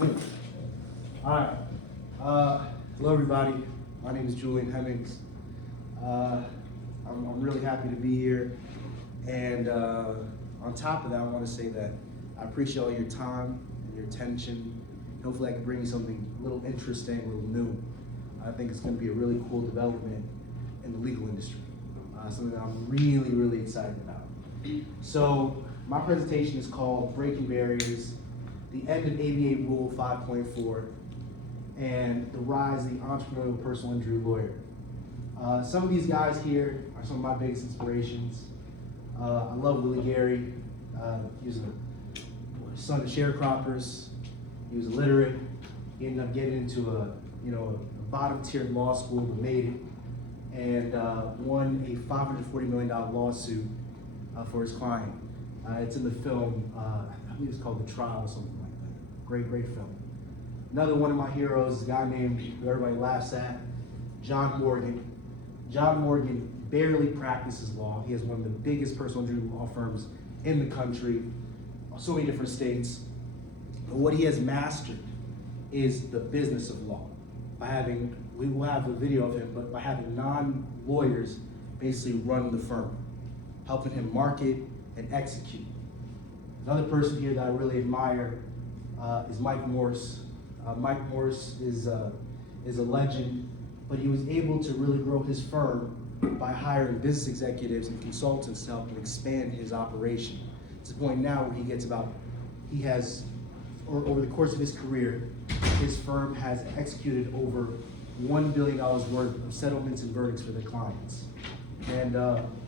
All right. Hello, everybody. My name is Julian Hemmings. I'm really happy to be here. And on top of that, I want to say that I appreciate all your time and your attention. Hopefully, I can bring you something a little interesting, a little new. I think it's going to be a really cool development in the legal industry. Something that I'm really, really excited about. So, my presentation is called Breaking Barriers, the End of ABA Rule 5.4, and the Rise of the Entrepreneurial Personal Injury Lawyer. Some of these guys here are some of my biggest inspirations. I love Willie Gary. He was a son of sharecroppers. He was illiterate. He ended up getting into a bottom tier law school, but made it, and won a $540 million lawsuit for his client. It's in the film. I believe it's called The Trial or something like that. Great, great film. Another one of my heroes is a guy named, who everybody laughs at, John Morgan. John Morgan barely practices law. He has one of the biggest personal injury law firms in the country, so many different states. But what he has mastered is the business of law. We will have a video of him, but by having non-lawyers basically run the firm, helping him market and execute. Another person here that I really admire is Mike Morse. Mike Morse is a legend, but he was able to really grow his firm by hiring business executives and consultants to help him expand his operation. To the point now where over the course of his career, his firm has executed over $1 billion worth of settlements and verdicts for their clients. And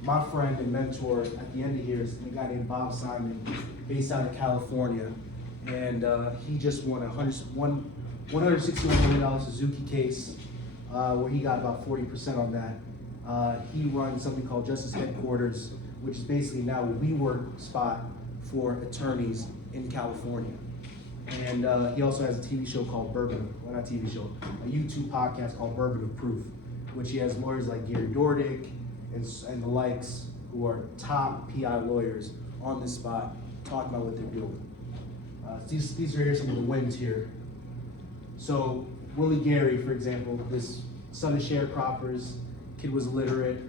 my friend and mentor at the end of here is a guy named Bob Simon, based out of California. And he just won a $161 million Suzuki case, where he got about 40% on that. He runs something called Justice Headquarters, which is basically now a WeWork spot for attorneys in California. And he also has a TV show called not TV show, a YouTube podcast called Bourbon of Proof, which he has lawyers like Gary Dordick and the likes, who are top PI lawyers on this spot, talking about what they're doing. These are some of the wins here. So Willie Gary, for example, this son of sharecroppers, kid was illiterate,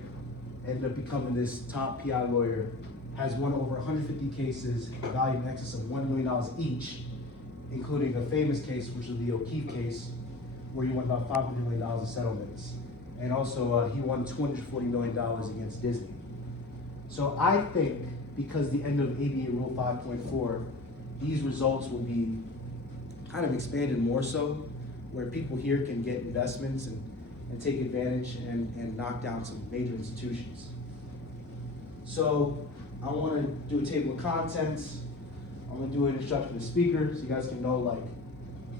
ended up becoming this top PI lawyer, has won over 150 cases, valued in excess of $1 million each, including a famous case, which is the O'Keefe case, where he won about $500 million in settlements. And also, he won $240 million against Disney. So I think, because the end of ABA Rule 5.4, these results will be kind of expanded more so, where people here can get investments and take advantage and knock down some major institutions. So I want to do a table of contents. I'm going to do an introduction to the speaker so you guys can know,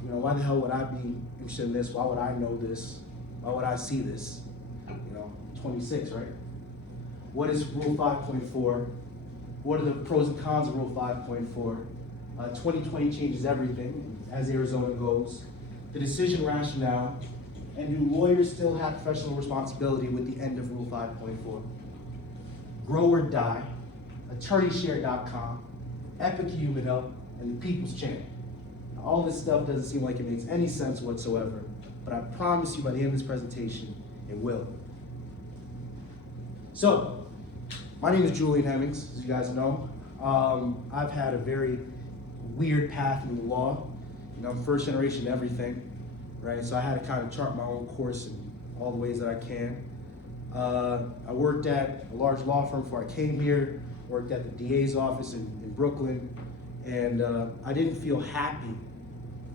why the hell would I be interested in this? Why would I know this? Why would I see this? 26, right? What is Rule 5.4? What are the pros and cons of Rule 5.4? 2020 changes everything, as Arizona goes. The decision rationale, and do lawyers still have professional responsibility with the end of Rule 5.4? Grow or Die, AttorneyShare.com, Epic Human Help, and the People's Channel. Now, all this stuff doesn't seem like it makes any sense whatsoever, but I promise you by the end of this presentation, it will. So, my name is Julian Hemmings, as you guys know. I've had a very weird path in the law. I'm first generation everything, right? So I had to kind of chart my own course in all the ways that I can. I worked at a large law firm before I came here, worked at the DA's office in Brooklyn, and I didn't feel happy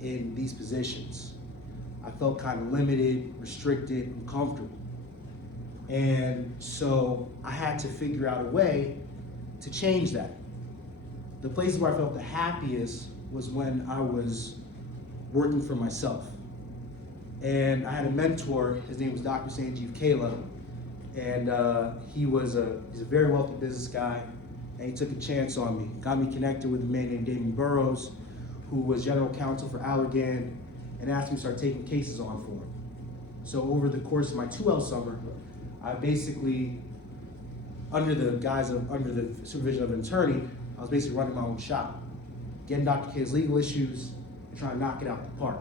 in these positions. I felt kind of limited, restricted, uncomfortable. And so I had to figure out a way to change that. The places where I felt the happiest was when I was working for myself. And I had a mentor, his name was Dr. Sanjeev Kela, and he's a very wealthy business guy, and he took a chance on me, got me connected with a man named Damon Burrows, who was general counsel for Allergan, and asked me to start taking cases on for him. So over the course of my 2L summer, I basically, under the supervision of an attorney, I was basically running my own shop, getting Dr. K's legal issues, and trying to knock it out the park.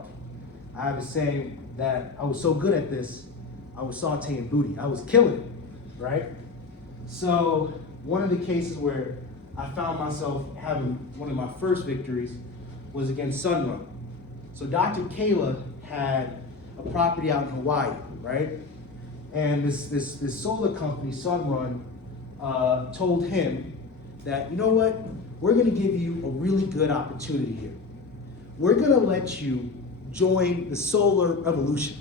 I have a saying that I was so good at this, I was sauteing booty. I was killing it, right? So one of the cases where I found myself having one of my first victories was against Sunrun. So Dr. Kayla had a property out in Hawaii, right? And this solar company, Sunrun, told him that, you know what, we're gonna give you a really good opportunity here. We're gonna let you join the solar revolution,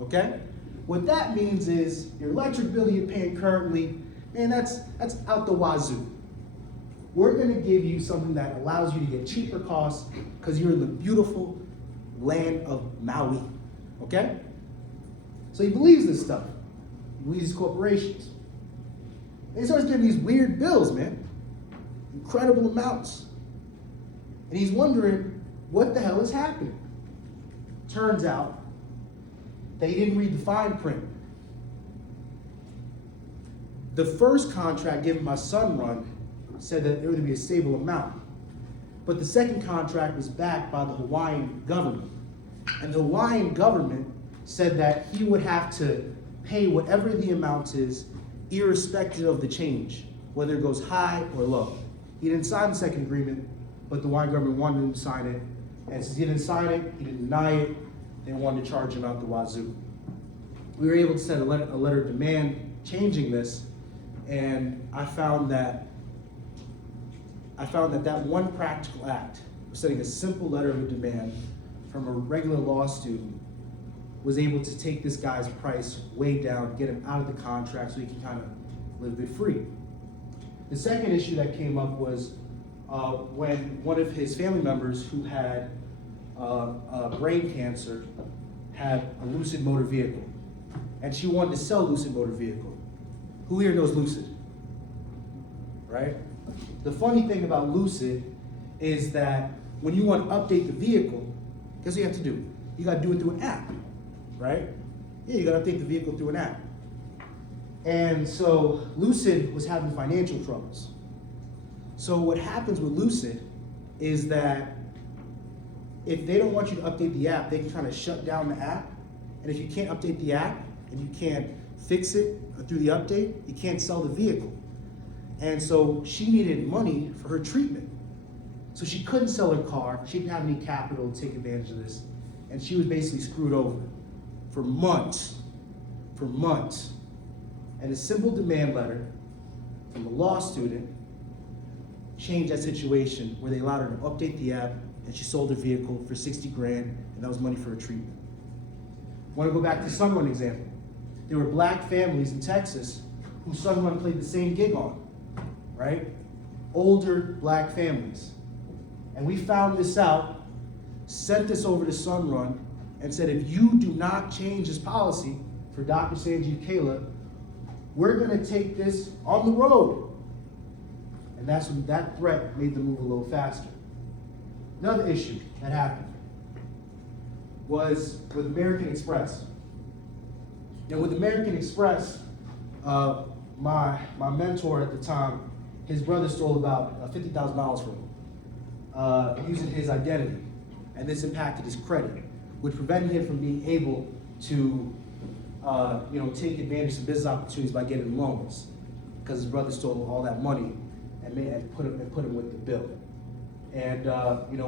okay? What that means is your electric bill you're paying currently, man, that's out the wazoo. We're gonna give you something that allows you to get cheaper costs because you're in the beautiful land of Maui, okay? So he believes this stuff. He believes these corporations. And he starts getting these weird bills, man. Incredible amounts. And he's wondering, what the hell is happening? Turns out that he didn't read the fine print. The first contract given by Sunrun said that there would be a stable amount. But the second contract was backed by the Hawaiian government. And the Hawaiian government said that he would have to pay whatever the amount is, irrespective of the change, whether it goes high or low. He didn't sign the second agreement, but the Hawaiian government wanted him to sign it. And since he didn't sign it, he didn't deny it, they wanted to charge him out the wazoo. We were able to send a letter of demand changing this, and I found that that one practical act of sending a simple letter of demand from a regular law student was able to take this guy's price way down, get him out of the contract so he can kind of live a bit free. The second issue that came up was when one of his family members who had brain cancer had a Lucid motor vehicle, and she wanted to sell Lucid motor vehicle. Who here knows Lucid? Right? The funny thing about Lucid is that when you want to update the vehicle, guess what you have to do? You got to do it through an app, right? Yeah, you got to update the vehicle through an app. And so Lucid was having financial troubles. So what happens with Lucid is that if they don't want you to update the app, they can kind of shut down the app. And if you can't update the app and you can't fix it through the update, you can't sell the vehicle. And so she needed money for her treatment. So she couldn't sell her car. She didn't have any capital to take advantage of this. And she was basically screwed over for months. And a simple demand letter from a law student changed that situation where they allowed her to update the app and she sold her vehicle for 60 grand and that was money for her treatment. I want to go back to Sunrun example. There were black families in Texas who Sunrun played the same gig on, right? Older black families. And we found this out, sent this over to Sunrun, and said, if you do not change this policy for Dr. Sanjeev Kayla, we're gonna take this on the road. And that's when that threat made them move a little faster. Another issue that happened was with American Express. Now with American Express, my mentor at the time, his brother stole about $50,000 from him using his identity. And this impacted his credit, which prevented him from being able to take advantage of business opportunities by getting loans, because his brother stole all that money and put him with the bill. And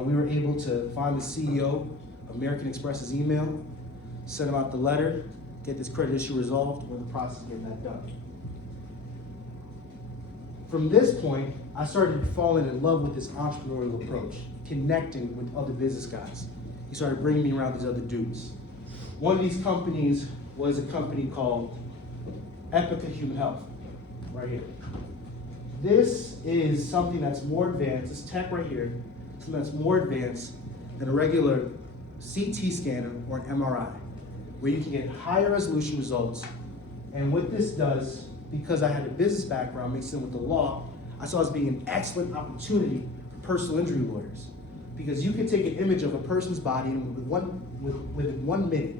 we were able to find the CEO of American Express's email, send him out the letter, get this credit issue resolved. We're in the process of getting that done. From this point, I started falling in love with this entrepreneurial approach, connecting with other business guys. He started bringing me around these other dudes. One of these companies was a company called Epica Human Health, right here. This is something that's more advanced, this tech right here, something that's more advanced than a regular CT scanner or an MRI, where you can get higher resolution results. And what this does, because I had a business background mixed in with the law, I saw it as being an excellent opportunity for personal injury lawyers. Because you can take an image of a person's body and within 1 minute,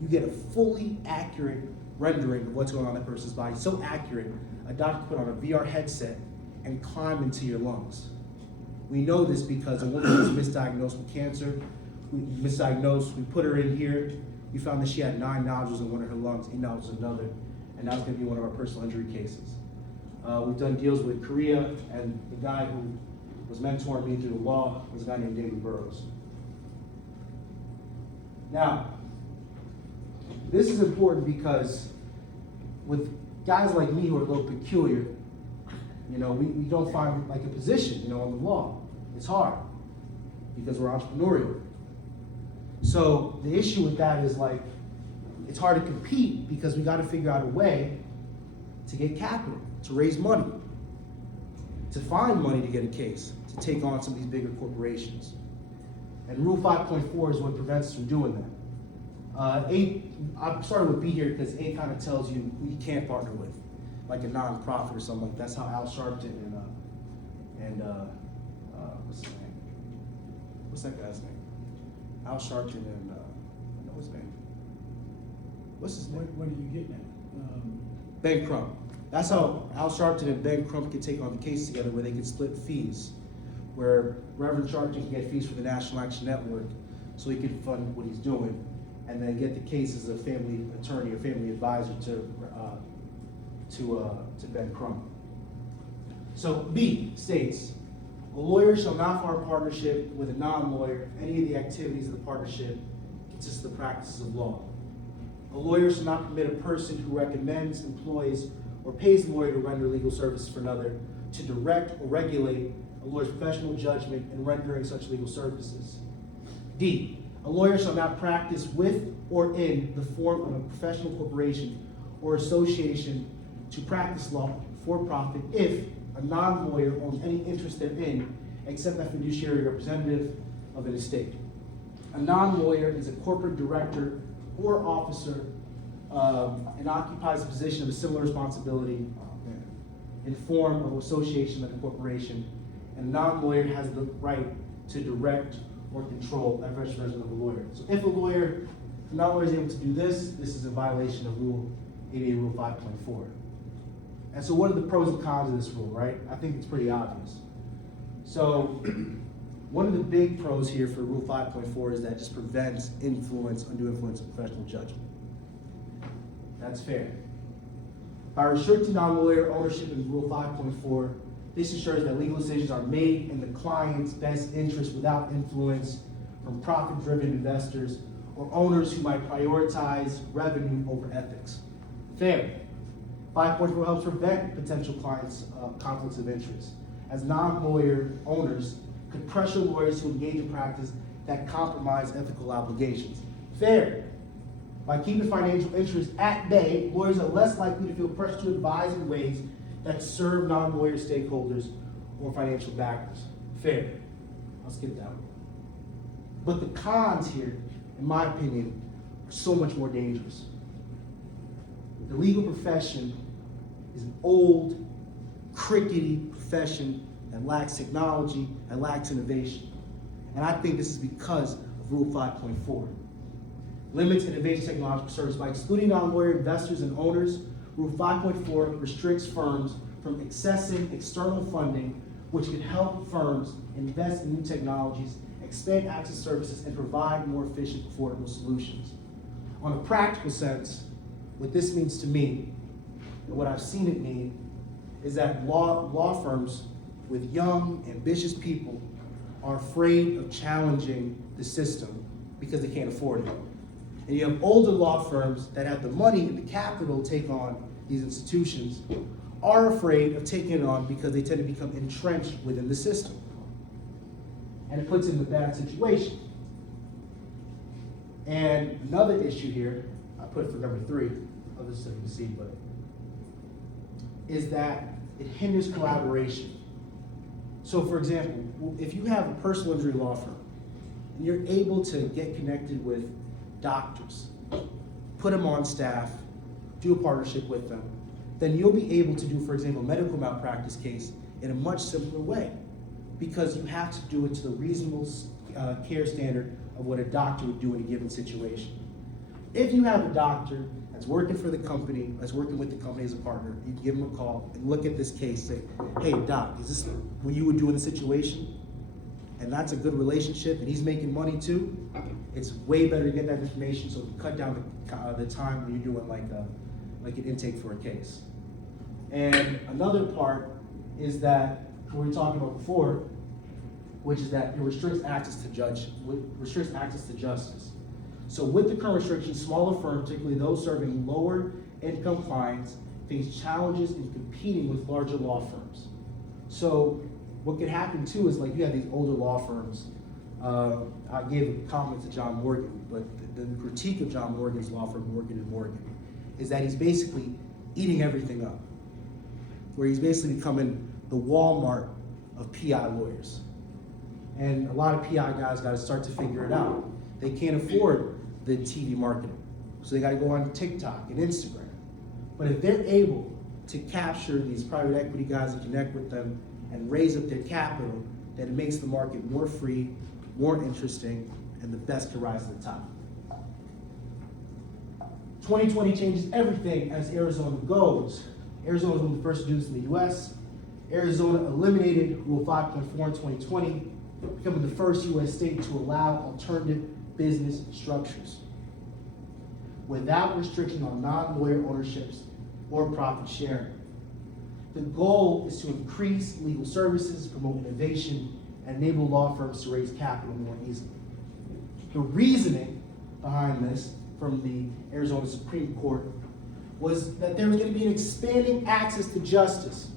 you get a fully accurate rendering of what's going on in that person's body. So accurate, a doctor can put on a VR headset and climb into your lungs. We know this because a woman was misdiagnosed with cancer. We put her in here. We found that she had 9 nodules in one of her lungs, 8 nodules in another, and that was gonna be one of our personal injury cases. We've done deals with Korea, and the guy who was mentoring me through the law was a guy named David Burrows. Now, this is important because with guys like me who are a little peculiar, we don't find like a position, in the law. It's hard because we're entrepreneurial. So the issue with that is like, it's hard to compete because we got to figure out a way to get capital, to raise money, to find money to get a case, to take on some of these bigger corporations. And Rule 5.4 is what prevents us from doing that. I'm starting with B here because A kind of tells you who you can't partner with, like a nonprofit or something like that. That's how Al Sharpton and what's his name? What's that guy's name? Al Sharpton and I know his name. What's his name? What are you getting at? Ben Crump. That's how Al Sharpton and Ben Crump can take on the case together, where they can split fees, where Reverend Sharpton can get fees for the National Action Network, so he can fund what he's doing, and then get the case as a family attorney or family advisor to Ben Crump. So B states, a lawyer shall not form a partnership with a non-lawyer if any of the activities of the partnership consist of the practices of law. A lawyer shall not permit a person who recommends, employs, or pays a lawyer to render legal services for another to direct or regulate a lawyer's professional judgment in rendering such legal services. D, a lawyer shall not practice with or in the form of a professional corporation or association to practice law for profit if a non-lawyer owns any interest therein except a fiduciary representative of an estate. A non-lawyer is a corporate director or officer and occupies a position of a similar responsibility in form of association of a corporation, and a non-lawyer has the right to direct or control that version of a lawyer. So if a non-lawyer is able to do this, this is a violation of Rule 88, Rule 5.4. And so what are the pros and cons of this rule, right? I think it's pretty obvious. So one of the big pros here for Rule 5.4 is that it just prevents undue influence of professional judgment. That's fair. By restricting non-lawyer ownership in Rule 5.4, this ensures that legal decisions are made in the client's best interest without influence from profit-driven investors or owners who might prioritize revenue over ethics. Fair. 5.4 helps prevent potential clients' conflicts of interest, as non-lawyer owners could pressure lawyers to engage in practice that compromise ethical obligations. Fair. By keeping financial interests at bay, lawyers are less likely to feel pressure to advise in ways that serve non-lawyer stakeholders or financial backers. Fair. I'll skip that one. But the cons here, in my opinion, are so much more dangerous. The legal profession is an old, crickety profession that lacks technology and lacks innovation. And I think this is because of Rule 5.4. Limits innovation technological service. By excluding non-lawyer investors and owners, Rule 5.4 restricts firms from accessing external funding, which can help firms invest in new technologies, expand access services, and provide more efficient, affordable solutions. On a practical sense, what this means to me, and what I've seen it mean, is that law firms with young, ambitious people are afraid of challenging the system because they can't afford it. And you have older law firms that have the money and the capital to take on these institutions, are afraid of taking it on because they tend to become entrenched within the system. And it puts them in a bad situation. And another issue here, I put it for number 3, others so you can see, but is that it hinders collaboration. So for example, if you have a personal injury law firm and you're able to get connected with doctors, put them on staff, do a partnership with them, then you'll be able to do, for example, a medical malpractice case in a much simpler way, because you have to do it to the reasonable care standard of what a doctor would do in a given situation. If you have a doctor that's working for the company, that's working with the company as a partner, you can give them a call and look at this case, say, hey doc, is this what you would do in the situation? and that's a good relationship, and he's making money too, it's way better to get that information so we cut down the time when you're doing like an intake for a case. And another part is that what we were talking about before, which is that it restricts access to justice. So with the current restrictions, smaller firms, particularly those serving lower income clients, face challenges in competing with larger law firms. So what could happen too is like you have these older law firms. I gave a comment to John Morgan, but the critique of John Morgan's law firm, Morgan & Morgan, is that he's basically eating everything up, where he's basically becoming the Walmart of PI lawyers. And a lot of PI guys got to start to figure it out. They can't afford the TV marketing, so they got to go on TikTok and Instagram. But if they're able to capture these private equity guys and connect with them and raise up their capital, then it makes the market more free, more interesting, and the best can rise to the top. 2020 changes everything as Arizona goes. Arizona was one of the first to do this in the US. Arizona eliminated Rule 5.4 in 2020, becoming the first US state to allow alternative business structures without restriction on non-lawyer ownerships or profit sharing. The goal is to increase legal services, promote innovation, and enable law firms to raise capital more easily. The reasoning behind this from the Arizona Supreme Court was that there was going to be an expanding access to justice.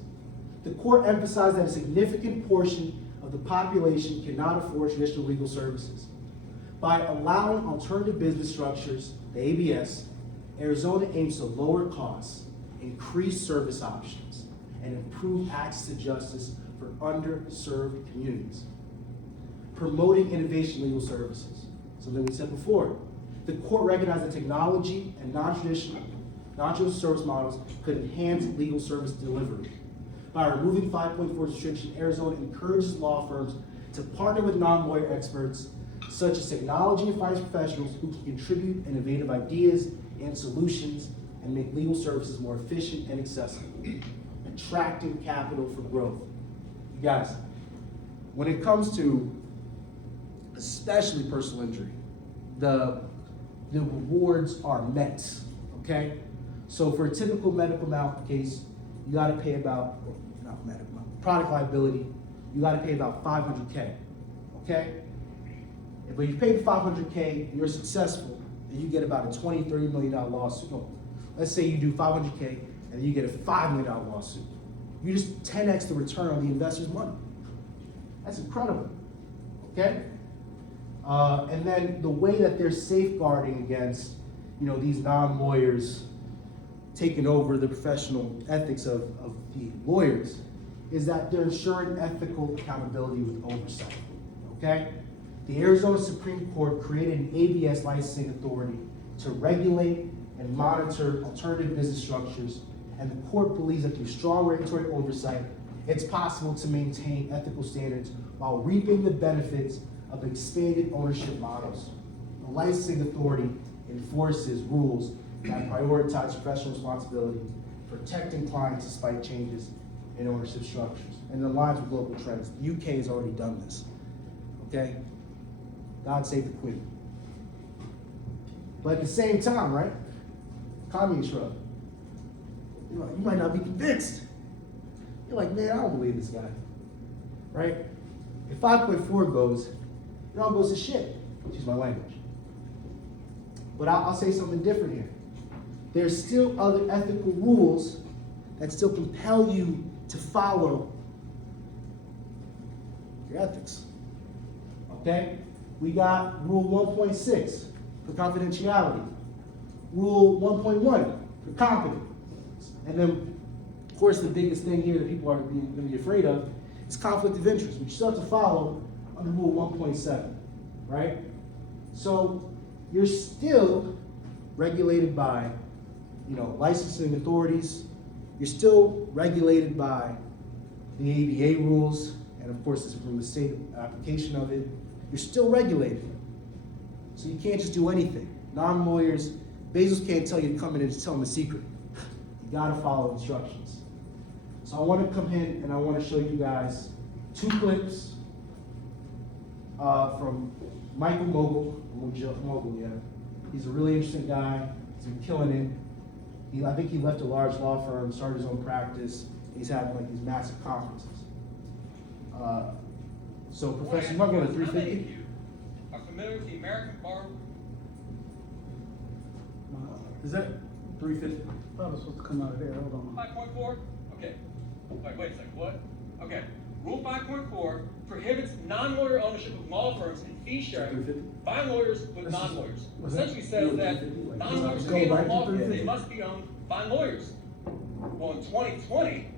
The court emphasized that a significant portion of the population cannot afford traditional legal services. By allowing alternative business structures, the ABS, Arizona aims to lower costs, increase service options, and improve access to justice for underserved communities. Promoting innovation legal services. Something we said before. The court recognized that technology and non-traditional service models could enhance legal service delivery. By removing 5.4 restriction, Arizona encourages law firms to partner with non-lawyer experts, such as technology and finance professionals who can contribute innovative ideas and solutions and make legal services more efficient and accessible, attracting capital for growth. You guys, when it comes to especially personal injury, the rewards are met, okay? So for a typical medical malpractice case, you gotta pay about, not medical, product liability, you gotta pay about $500K, okay? But you pay $500K and you're successful, then you get about a $20, $30 million lawsuit. No, let's say you do $500K and then you get a $5 million lawsuit. You just 10x the return on the investor's money. That's incredible, okay? And then the way that they're safeguarding against, these non-lawyers taking over the professional ethics of the lawyers is that they're ensuring ethical accountability with oversight, okay? The Arizona Supreme Court created an ABS licensing authority to regulate and monitor alternative business structures, and the court believes that through strong regulatory oversight, it's possible to maintain ethical standards while reaping the benefits of expanded ownership models. The licensing authority enforces rules that prioritize professional responsibility, protecting clients despite changes in ownership structures, and aligns with global trends. The UK has already done this, okay? God save the Queen. But at the same time, right? Communist shrug. You might not be convinced. You're like, man, I don't believe this guy, right? If 5.4 goes, it all goes to shit. Excuse my language. But I'll say something different here. There's still other ethical rules that still compel you to follow your ethics. Okay? We got Rule 1.6 for confidentiality. Rule 1.1 for competence. And then, of course, the biggest thing here that people are going to be afraid of is conflict of interest, which you still have to follow under Rule 1.7, right? So you're still regulated by, licensing authorities. You're still regulated by the ABA rules, and of course, this is from the state application of it. You're still regulated. So you can't just do anything. Non-lawyers, Bezos can't tell you to come in and just tell them a secret. You gotta follow instructions. So I wanna come in and I wanna show you guys 2 clips from Michael Mogul, yeah. He's a really interesting guy. He's been killing it. I think he left a large law firm, started his own practice. He's having like these massive conferences. So, Professor, you might go to 350. How many of you are familiar with the American Bar? Is that 350? I thought it was supposed to come out of there, hold on. 5.4? Okay. Wait a second, what? Okay. Rule 5.4 prohibits non-lawyer ownership of law firms and fee sharing by lawyers with non-lawyers. Essentially says that non-lawyers can't own law firms, they must be owned by lawyers. Well, in 2020,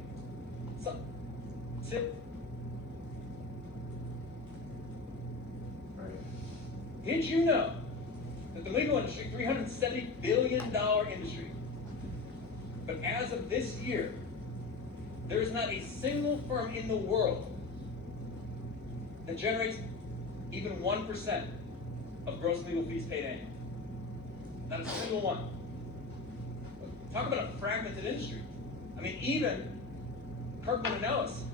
did you know that the legal industry, $370 billion industry, but as of this year, there is not a single firm in the world that generates even 1% of gross legal fees paid annually. Not a single one. Talk about a fragmented industry. I mean, even Kirkland and Ellis,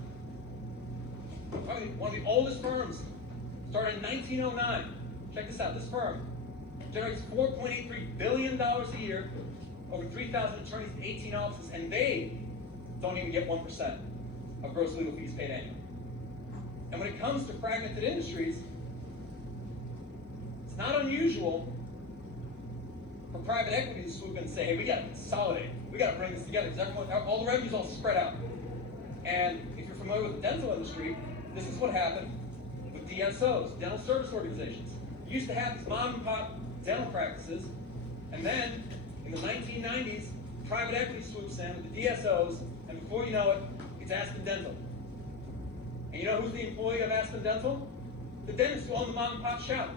probably one of the oldest firms, started in 1909. Check this out, this firm generates $4.83 billion a year, over 3,000 attorneys, 18 offices, and they don't even get 1% of gross legal fees paid annually. And when it comes to fragmented industries, it's not unusual for private equity to swoop in and say, hey, we gotta consolidate, we gotta bring this together, because all the revenue's all spread out. And if you're familiar with the dental industry, this is what happened with DSOs, dental service organizations. You used to have these mom and pop dental practices, and then in the 1990s, private equity swoops in with the DSOs, and before you know it, it's Aspen Dental. And you know who's the employee of Aspen Dental? The dentist who owned the mom and pop shop.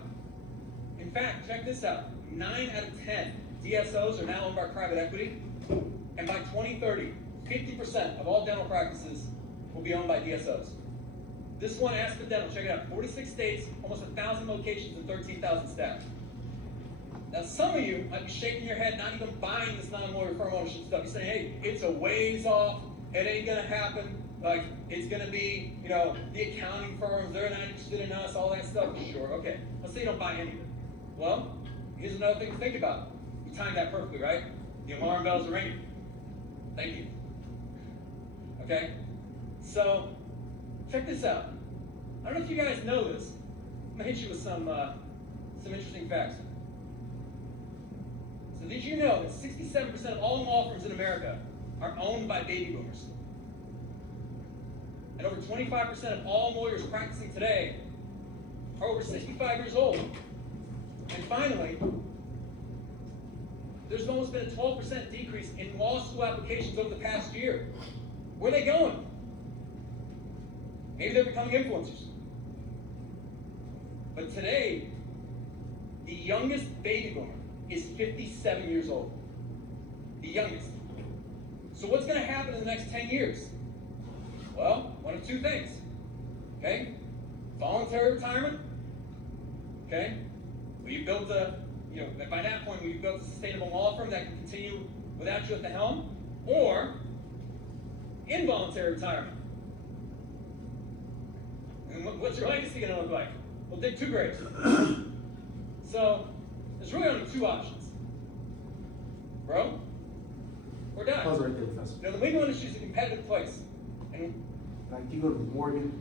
In fact, check this out, 9 out of 10 DSOs are now owned by private equity, and by 2030, 50% of all dental practices will be owned by DSOs. This one, Aspen Dental, check it out, 46 states, almost 1,000 locations, and 13,000 staff. Now, some of you might be shaking your head, not even buying this non-lawyer firm ownership stuff. You're saying, hey, it's a ways off, it ain't gonna happen, like, it's gonna be, you know, the accounting firms, they're not interested in us, all that stuff. Sure, okay, let's say you don't buy any of it. Well, here's another thing to think about. You timed that perfectly, right? The alarm bells are ringing. Thank you. Okay? So, check this out. I don't know if you guys know this. I'm gonna hit you with some interesting facts. So did you know that 67% of all law firms in America are owned by baby boomers? And over 25% of all lawyers practicing today are over 65 years old. And finally, there's almost been a 12% decrease in law school applications over the past year. Where are they going? Maybe they're becoming influencers. But today, the youngest baby boomer is 57 years old. The youngest. So what's going to happen in the next 10 years? Well, one of two things. Okay? Voluntary retirement. Okay? Well, you built by that point, you built a sustainable law firm that can continue without you at the helm, or involuntary retirement. And what's your legacy going to look like? Well, dig 2 graves. So, there's really only 2 options. Bro, or die. Pause right there, Professor. Now, the legal industry is a competitive place. And Like, you go to Morgan.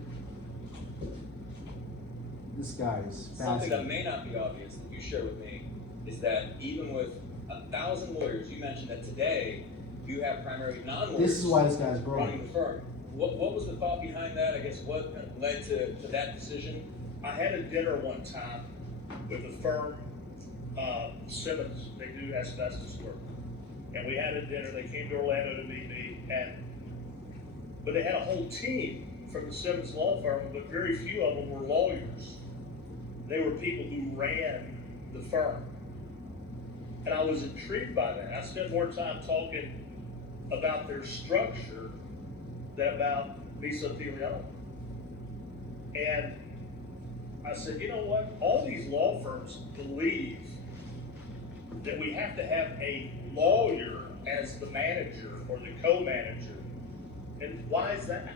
This guy is something that may not be obvious that you share with me is that even with 1,000 lawyers, you mentioned that today you have primarily non-lawyers. This is why this guy's growing. Running the firm. What was the thought behind that? I guess what led to that decision? I had a dinner one time with a firm, Simmons. They do asbestos work, and we had a dinner. They came to Orlando to meet me, but they had a whole team from the Simmons law firm, but very few of them were lawyers. They were people who ran the firm, and I was intrigued by that. I spent more time talking about their structure than about mesothelioma. And I said, you know what? All these law firms believe that we have to have a lawyer as the manager or the co-manager. And why is that?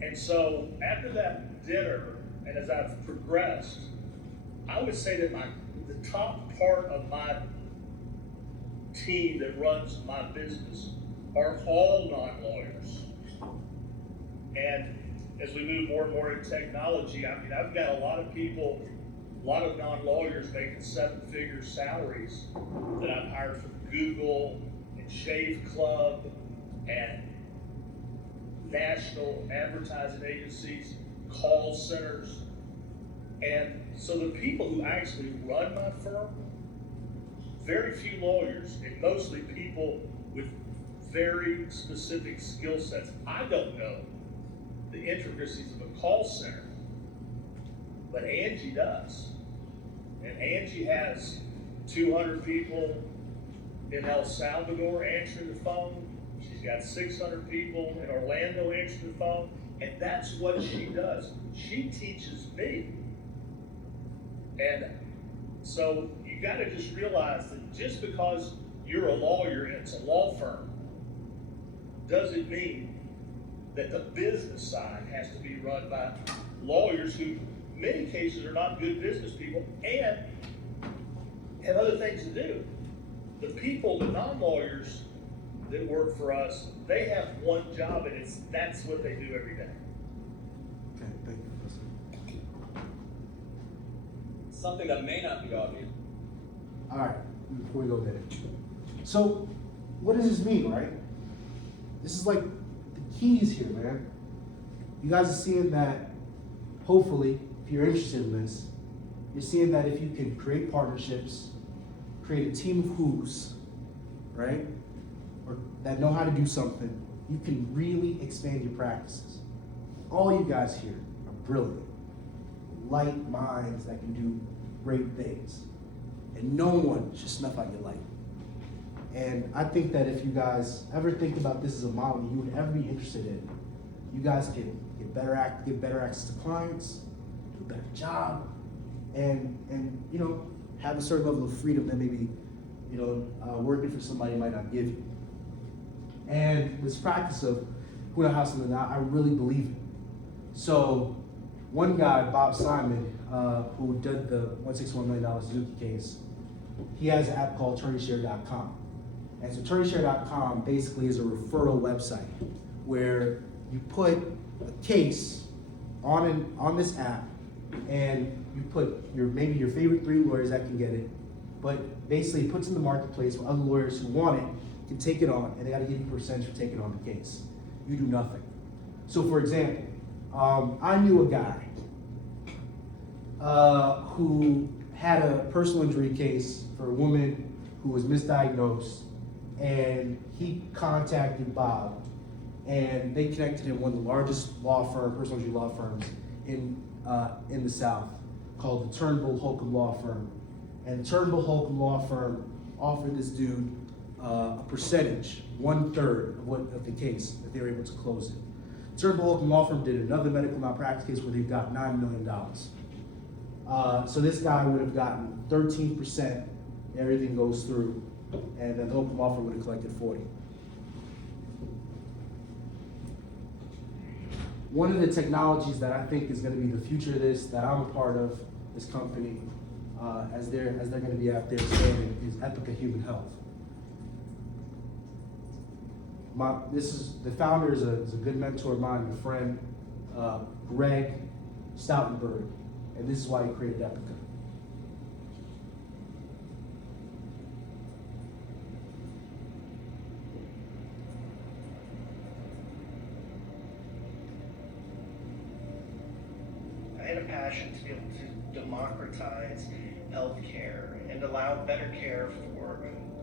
And so after that dinner and as I've progressed, I would say that the top part of my team that runs my business are all non-lawyers. And as we move more and more in technology, I mean, I've got a lot of people, a lot of non-lawyers making 7-figure salaries that I've hired from Google and Shave Club and national advertising agencies, call centers. And so the people who actually run my firm, very few lawyers, and mostly people with very specific skill sets. I don't know the intricacies of a call center, but Angie does. And Angie has 200 people in El Salvador answering the phone. She's got 600 people in Orlando answering the phone, and that's what she does. She teaches me. And so you gotta just realize that just because you're a lawyer and it's a law firm, doesn't mean that the business side has to be run by lawyers who, in many cases, are not good business people and have other things to do. The people, the non-lawyers that work for us, they have one job, and that's what they do every day. Okay, thank you, President. Something that may not be obvious. All right, before we go there. So, what does this mean, right? This is like the keys here, man. You guys are seeing that, hopefully, if you're interested in this, you're seeing that if you can create partnerships, create a team of who's, right? Or that know how to do something, you can really expand your practices. All you guys here are brilliant, light minds that can do great things. And no one should snuff out your light. And I think that if you guys ever think about this as a model you would ever be interested in, you guys can get better access to clients, do a better job, and you know, have a certain level of freedom that maybe, you know, working for somebody might not give you. And this practice of who the house and I really believe in. So one guy, Bob Simon, who did the $161 million Suzuki case, he has an app called attorneyshare.com. And so attorneyshare.com basically is a referral website where you put a case on this app, and you put maybe your favorite 3 lawyers that can get it, but basically it puts in the marketplace where other lawyers who want it can take it on, and they got to give you a percentage for taking on the case. You do nothing. So for example, I knew a guy who had a personal injury case for a woman who was misdiagnosed, and he contacted Bob, and they connected him one of the largest personal injury law firms in the South, called the Turnbull Holcomb Law Firm. And the Turnbull Holcomb Law Firm offered this dude a percentage, 1/3 of the case, if they were able to close it. Turnbull Holcomb Law Firm did another medical malpractice case where they got $9 million. So this guy would have gotten 13%, everything goes through, and then the Holcomb Law Firm would have collected 40. One of the technologies that I think is going to be the future of this, that I'm a part of, this company, as they're going to be out there saying, is Epica Human Health. The founder is a good mentor of mine, a friend, Greg Stoutenberg, and this is why he created Epica. I had a passion to be able to democratize healthcare and allow better care for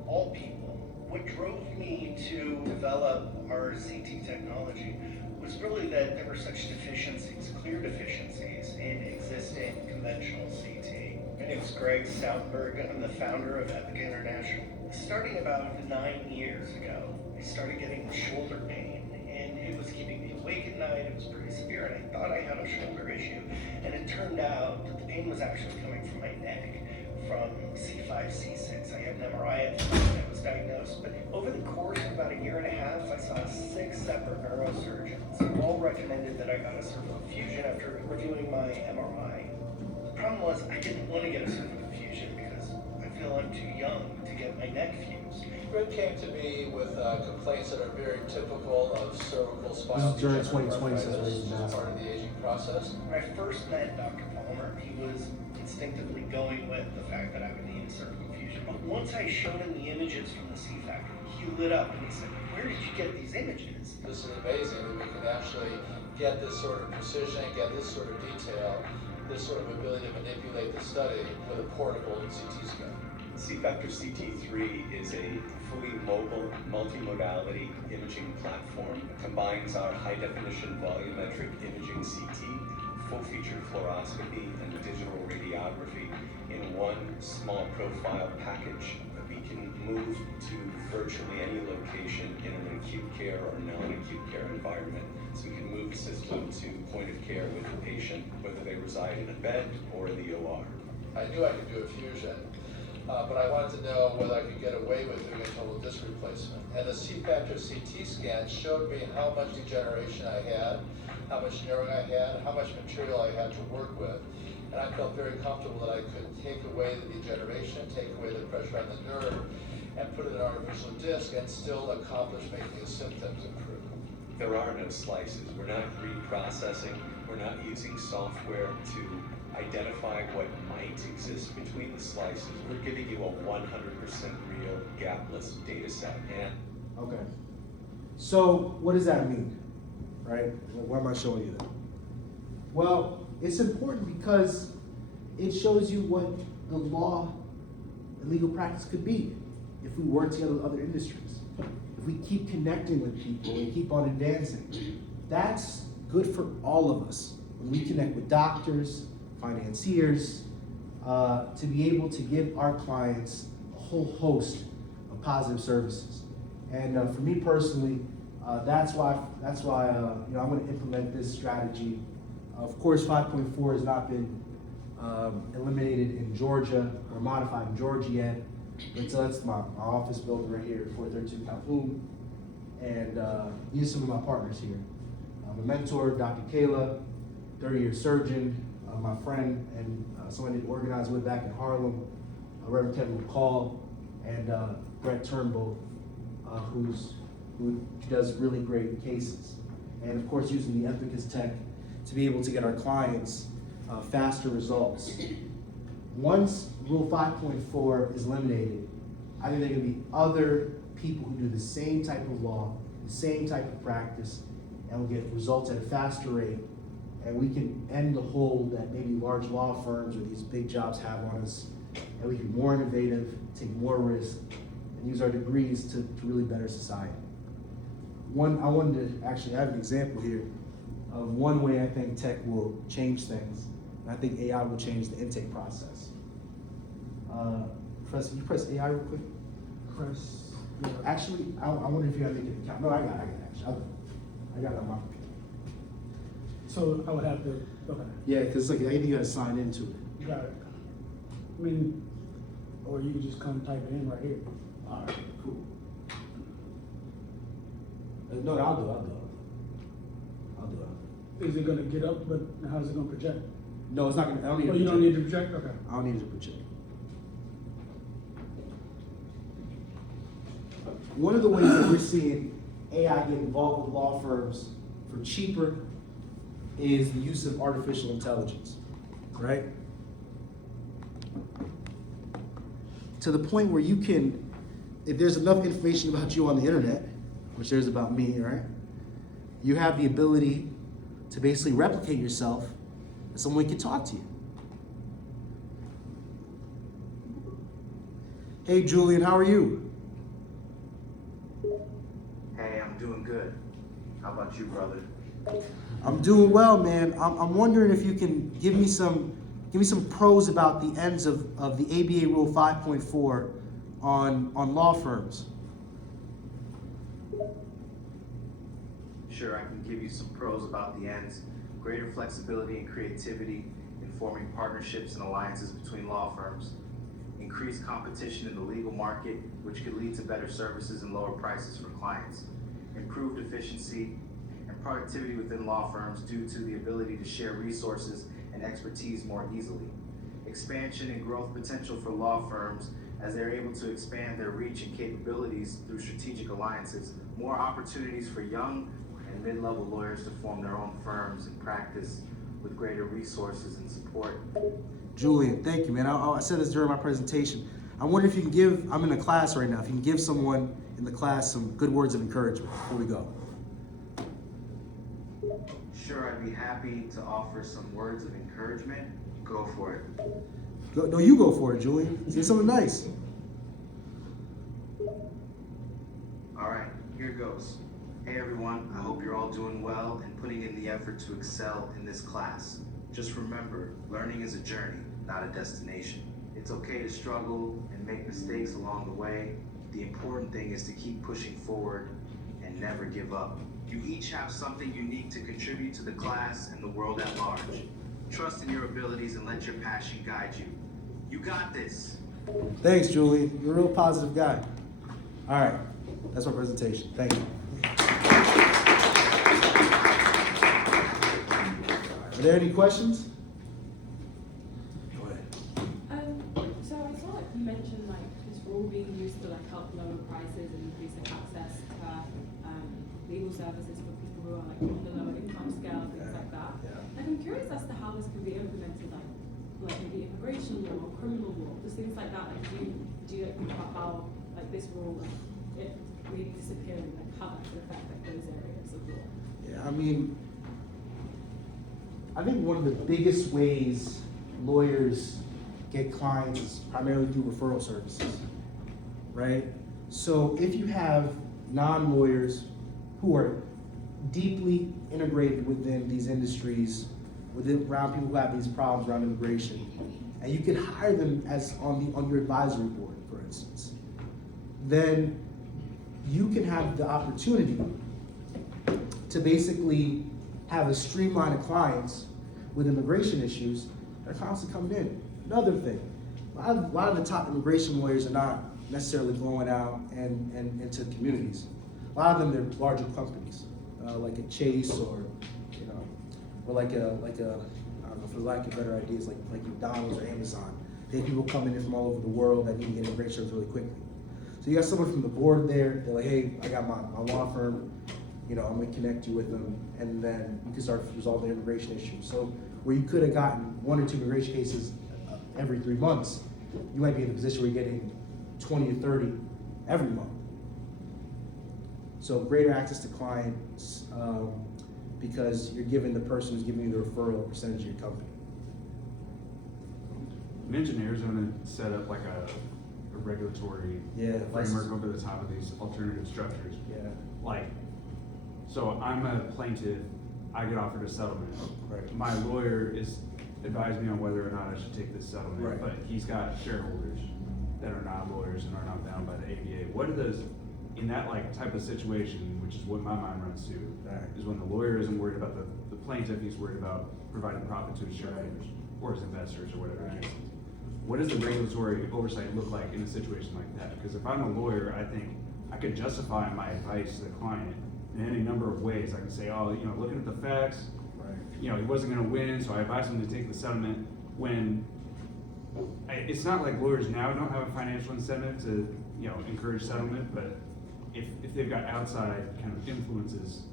all people. What drove me to develop our CT technology was really that there were such deficiencies, clear deficiencies in existing conventional CT. My name is Greg Stoutenberg. I'm the founder of Epica International. Starting about 9 years ago, I started getting shoulder pain, and it was keeping me awake at night. It was pretty severe, and I thought I had a shoulder issue. And it turned out that the pain was actually coming from my neck, from C5, C6. I had an MRI at the time, and I was misdiagnosed, but over the course of about a year and a half, I saw 6 separate neurosurgeons, who all recommended that I got a cervical fusion after reviewing my MRI. The problem was I didn't want to get a cervical fusion because I feel I'm too young to get my neck fused. Fred came to me with complaints that are very typical of cervical spinal This is during degenerative 2020, so arthritis, it's which is part of the aging process. When I first met Dr. Palmer, he was instinctively going with the fact that I would need a cervical fusion. But once I showed him the images from the C-factor, he lit up and he said, "Where did you get these images?" This is amazing that we can actually get this sort of precision, get this sort of detail, this sort of ability to manipulate the study with a portable CT scan. C-Factor CT3 is a fully mobile, multimodality imaging platform. It combines our high-definition volumetric imaging CT, full-feature fluoroscopy, and digital radiography in one small profile package. We can move to virtually any location in an acute care or non-acute care environment. So we can move the system to point of care with the patient, whether they reside in a bed or in the OR. I knew I could do a fusion, but I wanted to know whether I could get away with doing a total disc replacement. And the C-Factor CT scan showed me how much degeneration I had, how much narrowing I had, how much material I had to work with. And I felt very comfortable that I could take away the degeneration, take away the pressure on the nerve, and put in an artificial disc and still accomplish making the symptoms improve. There are no slices. We're not reprocessing. We're not using software to identify what might exist between the slices. We're giving you a 100% real gapless data set. And Okay. So what does that mean, right? Why am I showing you that? Well, it's important because it shows you what the law and legal practice could be if we work together with other industries. If we keep connecting with people and keep on advancing, that's good for all of us. When we connect with doctors, financiers, to be able to give our clients a whole host of positive services. And for me personally, that's why I'm going to implement this strategy. Of course, 5.4 has not been eliminated in Georgia or modified in Georgia yet. And so that's my office building right here, 432 Calhoun. And these are some of my partners here. My mentor, Dr. Kayla, 30-year surgeon, my friend and someone I did organize with back in Harlem, Reverend Kevin McCall, and Brett Turnbull, who does really great cases. And of course, using the Ethicus tech to be able to get our clients faster results. Once Rule 5.4 is eliminated, I think there are going to be other people who do the same type of law, the same type of practice, and will get results at a faster rate. And we can end the hold that maybe large law firms or these big jobs have on us, and we can be more innovative, take more risk, and use our degrees to really better society. I wanted to actually have an example here of one way I think tech will change things, and I think AI will change the intake process. Professor, you press AI real quick? Press. Yeah. Actually, I wonder if you have to get an account. No, I got it actually. I got it on my computer. So I would have to, okay, Yeah, because like I think you gotta sign into it. got it. I mean, or you can just come type it in right here. All right, cool. No, I'll do it. Is it gonna get up, but how's it gonna project? No, it's not gonna. I don't need. Oh, to you don't project. need to project? Okay. I don't need it to project. One of the ways that we're seeing AI get involved with law firms for cheaper is the use of artificial intelligence, right? To the point where you can, if there's enough information about you on the internet, which there's about me, right? You have the ability to basically replicate yourself and someone can talk to you. Hey Julian, how are you? Hey, I'm doing good. How about you, brother? I'm doing well, man. I'm wondering if you can give me some pros about the ends of the ABA Rule 5.4 on law firms. Sure, I can give you some pros about the ends. Greater flexibility and creativity in forming partnerships and alliances between law firms. increased competition in the legal market, which could lead to better services and lower prices for clients, improved efficiency and productivity within law firms due to the ability to share resources and expertise more easily, expansion and growth potential for law firms as they're able to expand their reach and capabilities through strategic alliances, more opportunities for young and mid-level lawyers to form their own firms and practice with greater resources and support. Julian, thank you, man. I said this during my presentation. I wonder if you can give, I'm in a class right now, if you can give someone in the class some good words of encouragement before we go. Sure, I'd be happy to offer some words of encouragement. Go for it. No, you go for it, Julian. Say something nice. All right, here goes. Hey everyone, I hope you're all doing well and putting in the effort to excel in this class. Just remember, learning is a journey, not a destination. It's okay to struggle and make mistakes along the way. The important thing is to keep pushing forward and never give up. You each have something unique to contribute to the class and the world at large. Trust in your abilities and let your passion guide you. You got this. Thanks, Julian. You're a real positive guy. All right, that's my presentation. Thank you. Are there any questions? Go ahead. So I saw you mentioned like this rule being used to like help lower prices and increase access to legal services for people who are like on the lower income scale, things like that. Yeah. Like I'm curious as to how this can be implemented, like maybe immigration law or criminal law, just things like that. Like do you like think about how like this rule like, it maybe disappearing, like how that could affect like those areas of law? Yeah, I mean, I think one of the biggest ways lawyers get clients is primarily through referral services, right? So if you have non-lawyers who are deeply integrated within these industries, around people who have these problems around immigration, and you could hire them as on your advisory board, for instance, then you can have the opportunity to basically have a streamline of clients with immigration issues that are constantly coming in. Another thing, a lot of the top immigration lawyers are not necessarily going out and into communities. A lot of them, they're larger companies, like a Chase or, you know, or like a I don't know, for lack of better ideas, like McDonald's or Amazon. They have people coming in from all over the world that need to get immigration really quickly. So you got someone from the board there, they're like, hey, I got my law firm, you know, I'm gonna connect you with them, and then you can start resolving immigration issues. So where you could have gotten 1 or 2 immigration cases every 3 months, you might be in a position where you're getting 20 to 30 every month. So greater access to clients, because you're giving the person who's giving you the referral a percentage of your company. An engineer's gonna set up like a regulatory framework over the top of these alternative structures. Yeah. Like, so I'm a plaintiff, I get offered a settlement. Right. My lawyer is advised me on whether or not I should take this settlement, Right. but he's got shareholders that are not lawyers and are not bound by the ADA. What are those, in that like type of situation, which is what my mind runs to, Right. is when the lawyer isn't worried about the plaintiff, he's worried about providing profit to his shareholders or his investors or whatever it is. What does the regulatory oversight look like in a situation like that? Because if I'm a lawyer, I think I could justify my advice to the client in any number of ways. I can say, oh, you know, looking at the facts, Right. you know, he wasn't gonna win, so I advised him to take the settlement, when it's not like lawyers now don't have a financial incentive to, you know, encourage settlement, but if they've got outside kind of influences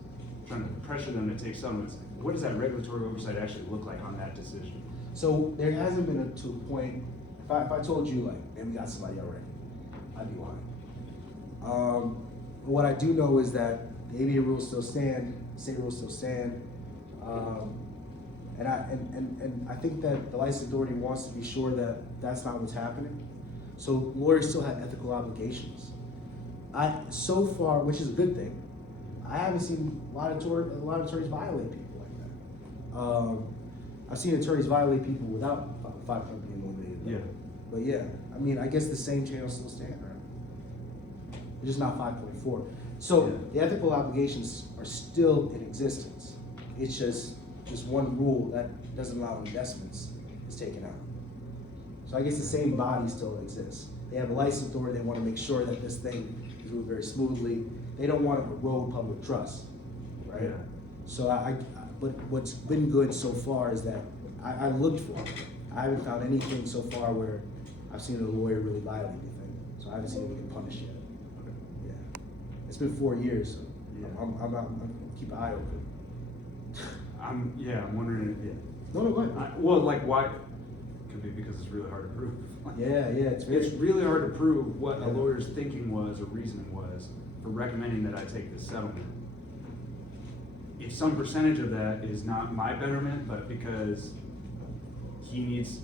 trying to pressure them to take settlements, what does that regulatory oversight actually look like on that decision? So there hasn't been to a point, if I told you like, man, we got somebody already, I'd be lying. But what I do know is that the ABA rules still stand, state rules still stand. And I think that the licensing authority wants to be sure that that's not what's happening. So lawyers still have ethical obligations. So far, which is a good thing, I haven't seen a lot of attorneys violate people like that. I've seen attorneys violate people without 5.1 million. Yeah. But yeah, I mean, I guess the same channels still stand, right? It's just not 5.4. So the ethical obligations are still in existence. It's just one rule that doesn't allow investments is taken out. So I guess the same body still exists. They have a license authority, they wanna make sure that this thing is moving very smoothly. They don't want to erode public trust, right? Yeah. So but what's been good so far is that I looked for it. I haven't found anything so far where I've seen a lawyer really violate anything. So I haven't seen anything punished yet. Yeah. It's been 4 years, so Yeah. I'm keep an eye open. I'm wondering, yeah. No, go ahead. Well, like why, could be because it's really hard to prove. Yeah, it's very. It's really hard to prove what Yeah. a lawyer's thinking was or reasoning was for recommending that I take this settlement. If some percentage of that is not my betterment, but because he needs,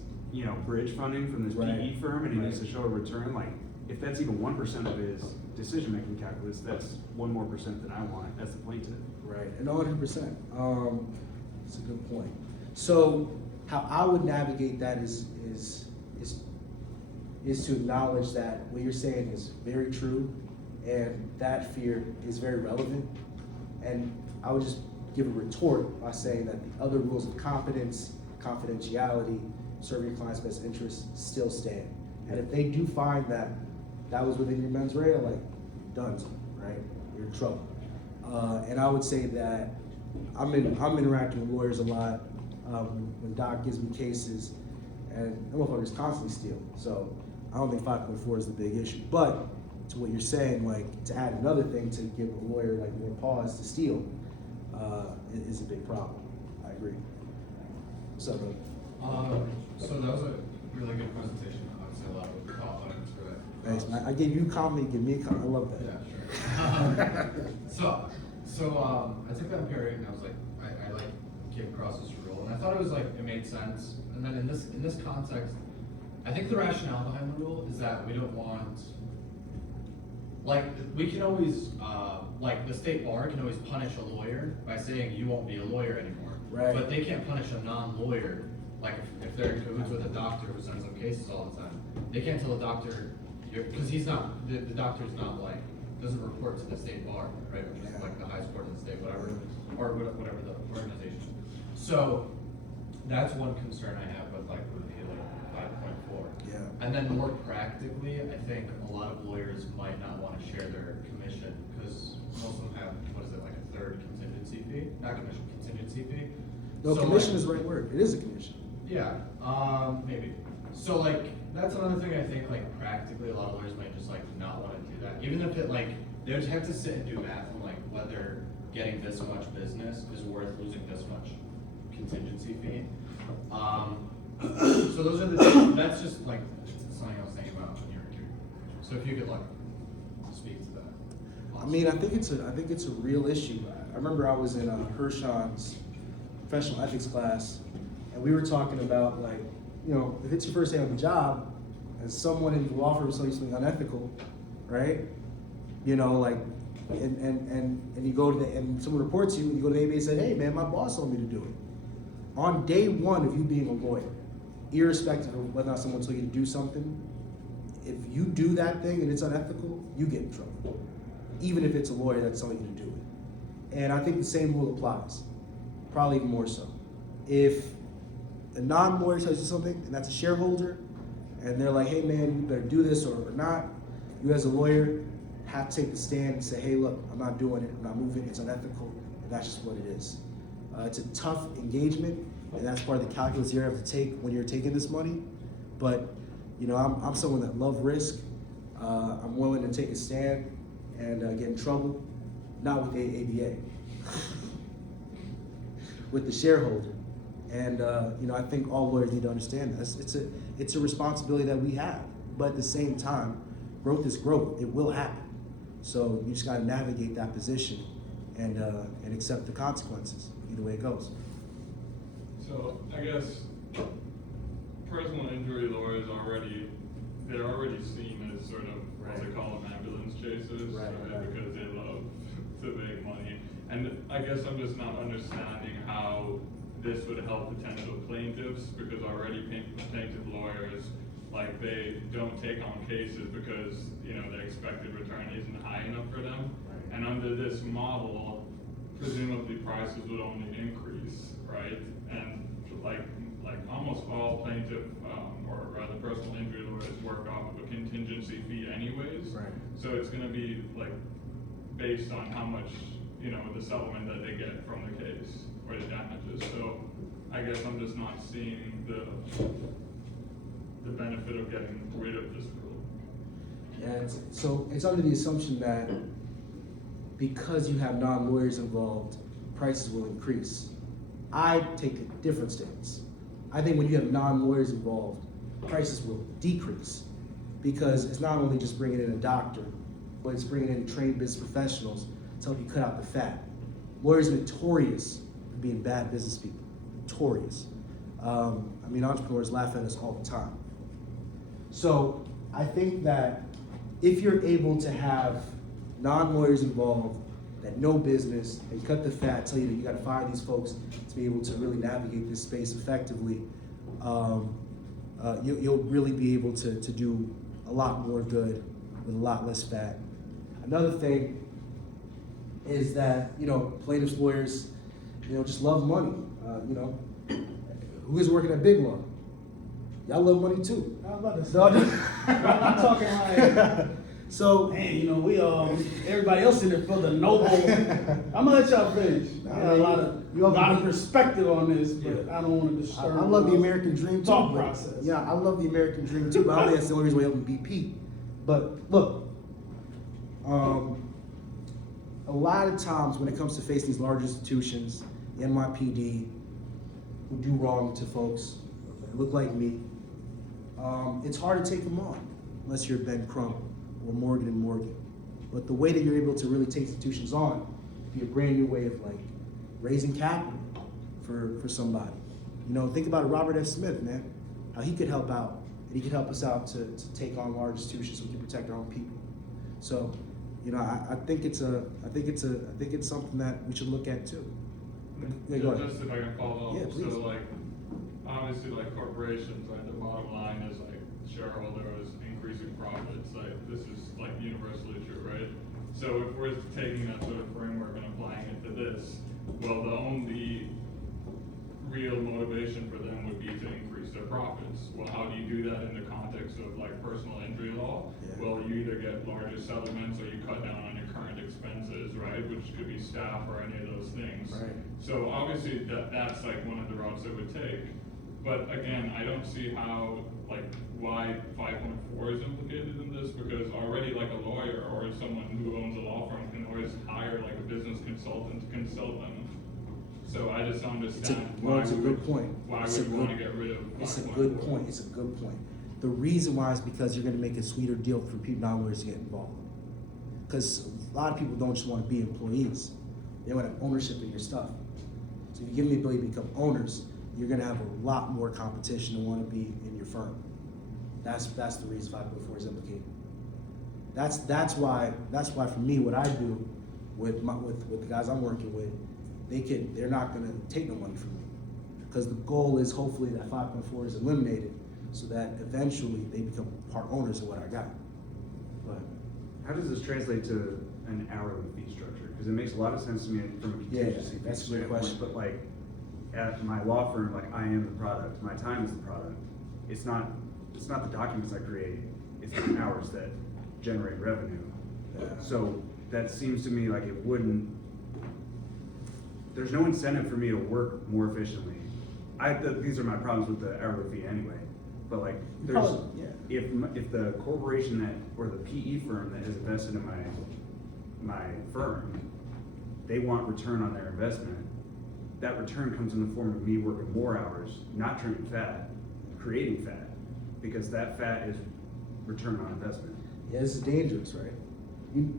bridge funding from this Right. PE firm and he needs to Right. show a return, like, if that's even 1% of his decision-making calculus, that's 1 more percent than I want as the plaintiff. Right, and 100%. That's a good point. So, how I would navigate that is to acknowledge that what you're saying is very true, and that fear is very relevant. And I would just give a retort by saying that the other rules of competence, confidentiality, serving your client's best interests still stand. And if they do find that that was within your mens rea, like, done, right? You're in trouble. And I would say that I'm interacting with lawyers a lot. When Doc gives me cases, and the motherfuckers constantly steal. So I don't think 5.4 is the big issue. But to what you're saying, like, to add another thing to give a lawyer like more pause to steal is a big problem. I agree. What's up, brother? So that was a really good presentation. Obviously, a lot of confidence for that. Thanks, man. I gave you a comment, give me a comment. I love that. Yeah, sure. So I took that period and I was like, I like came across this rule and I thought it was like, it made sense. And then in this context, I think the rationale behind the rule is that we don't want, like, we can always, like the state bar can always punish a lawyer by saying you won't be a lawyer anymore. Right. But they can't punish a non-lawyer, like if they're in cahoots with a doctor who sends them cases all the time. They can't tell a doctor, because he's not, the doctor's not like, doesn't report to the state bar, right, which is like the highest court in the state, whatever, or whatever the organization. So that's one concern I have with like repealing 5.4. Yeah. And then more practically, I think a lot of lawyers might not want to share their commission because most of them have, what is it, like a third contingency fee? Not commission, contingency fee. No, So, commission like, is the right word. It is a commission. yeah, maybe. So like, that's another thing I think like practically a lot of lawyers might just like not want to do that. Even if it like, they would have to sit and do math on like whether getting this much business is worth losing this much contingency fee. So those are the, that's just like something I was thinking about when you were here. So if you could like speak to that. I mean, I think it's a real issue. I remember I was in Hershon's professional ethics class, and we were talking about like, if it's your first day on the job, and someone in the law firm tells you something unethical, right? Like, and you go to and someone reports you, and you go to the ABA and say, hey man, my boss told me to do it. On day one of you being a lawyer, irrespective of whether or not someone told you to do something, if you do that thing and it's unethical, you get in trouble. Even if it's a lawyer that's telling you to do it. And I think the same rule applies, probably even more so. If a non-lawyer tells you something and that's a shareholder, and they're like, hey man, you better do this or not, you as a lawyer have to take the stand and say, hey look, I'm not doing it, I'm not moving, it's unethical, and that's just what it is. It's a tough engagement, and that's part of the calculus you have to take when you're taking this money. But I'm someone that loves risk. I'm willing to take a stand and get in trouble, not with the ABA, with the shareholder. And I think all lawyers need to understand this. It's a responsibility that we have, but at the same time, growth is growth. It will happen. So you just got to navigate that position and accept the consequences, either way it goes. So I guess personal injury lawyers they're already seen as sort of what they call them ambulance chasers, right? Because they love to make money. And I guess I'm just not understanding how this would help potential plaintiffs, because already plaintiff lawyers, like, they don't take on cases because the expected return isn't high enough for them. Right. And under this model, presumably prices would only increase, right? And like almost all plaintiff or or rather personal injury lawyers work off of a contingency fee anyways. Right. So it's gonna be like based on how much, you know, the settlement that they get from the case or the damages. So I guess I'm just not seeing the benefit of getting rid of this rule. Yeah, it's under the assumption that because you have non-lawyers involved, prices will increase. I take a different stance. I think when you have non-lawyers involved, prices will decrease because it's not only just bringing in a doctor, but it's bringing in trained business professionals to help you cut out the fat. Lawyers are notorious for being bad business people, notorious. I mean, entrepreneurs laugh at us all the time. So I think that if you're able to have non-lawyers involved that know business and cut the fat, tell you that you got to fire these folks to be able to really navigate this space effectively, you'll really be able to do a lot more good with a lot less fat. Another thing is that, you know, plaintiffs' lawyers, you know, just love money. You know, who is working at Big Law? Y'all love money too. I was about to say, I'm talking like, So, man, you know, we everybody else in there for the noble. I'm gonna let y'all finish. I got a lot of perspective on this, but I don't want to disturb. I love the American dream too. thought but- process. Yeah, I love the American dream too, but I don't think that's the only reason why I'm BP. But look, a lot of times when it comes to facing these large institutions, the NYPD, who do wrong to folks that look like me, it's hard to take them on unless you're Ben Crump or Morgan and Morgan. But the way that you're able to really take institutions on be a brand new way of like raising capital for somebody. You know, think about Robert F. Smith, man, how he could help out, and he could help us out to take on large institutions so we can protect our own people. So, you know, I think it's something that we should look at too. Yeah, go ahead. Just if I can follow up, Yeah, please. so like, obviously like corporations, right, the bottom line is like shareholders increasing profits, like this is like universally true, right? So if we're taking that sort of framework and applying it to this, well, the only real motivation for them would be to increase their profits. Well, how do you do that in the context of like personal injury law? Yeah. Well, you either get larger settlements or you cut down on your current expenses, right? Which could be staff or any of those things. Right. So obviously that's like one of the routes it would take. But again, I don't see how, like, why 5.4 is implicated in this, because already like a lawyer or someone who owns a law firm can always hire like a business consultant to consult them. So I just don't understand why It's a we good would, point. why It's a we would want to good- get rid of 5.4. It's a good point. It's a good point. The reason why is because you're going to make a sweeter deal for people non-lawyers to get involved. Because a lot of people don't just want to be employees; they want to have ownership in your stuff. So if you give them the ability to become owners, you're going to have a lot more competition and want to be in your firm. That's the reason 5.4 is implicated. That's why for me, what I do with the guys I'm working with, they're not going to take no money from me, because the goal is hopefully that 5.4 is eliminated, so that eventually they become part owners of what I got. But How does this translate to an hourly fee structure? Because it makes a lot of sense to me from a contingency fee that's a good standpoint, question. but like, at my law firm, like I am the product, my time is the product. It's not the documents I create, it's the hours that generate revenue. So that seems to me like it wouldn't, there's no incentive for me to work more efficiently. These are my problems with the hourly fee anyway, but like, there's, if the corporation or the PE firm that has invested in my firm, they want return on their investment, that return comes in the form of me working more hours, not turning fat, creating fat, because that fat is return on investment. yeah, this is dangerous, right?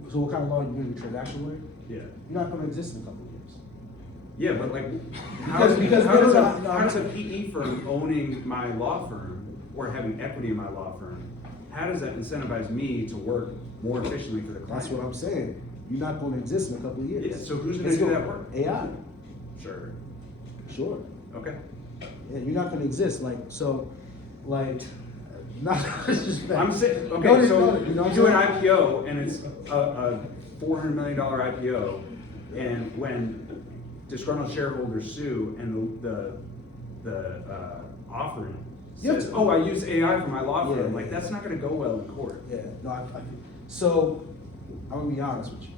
So what kind of law are you doing? Transactional lawyer? Yeah. You're not going to exist in a couple of years. Yeah, but like, How does a PE firm owning my law firm or having equity in my law firm, how does that incentivize me to work more efficiently for the client? That's what I'm saying. You're not going to exist in a couple of years. Yeah, so who's gonna It's do that work? AI. Sure. Sure. Okay. Yeah, you're not going to exist. Not disrespect. I'm saying, No, okay, so no, you know you do an what I'm saying? IPO and it's a $400 million IPO, and when disgruntled shareholders sue and the offering says, oh, I use AI for my law firm. Yeah. Like, that's not gonna go well in court. Yeah, no, so, I'm gonna be honest with you,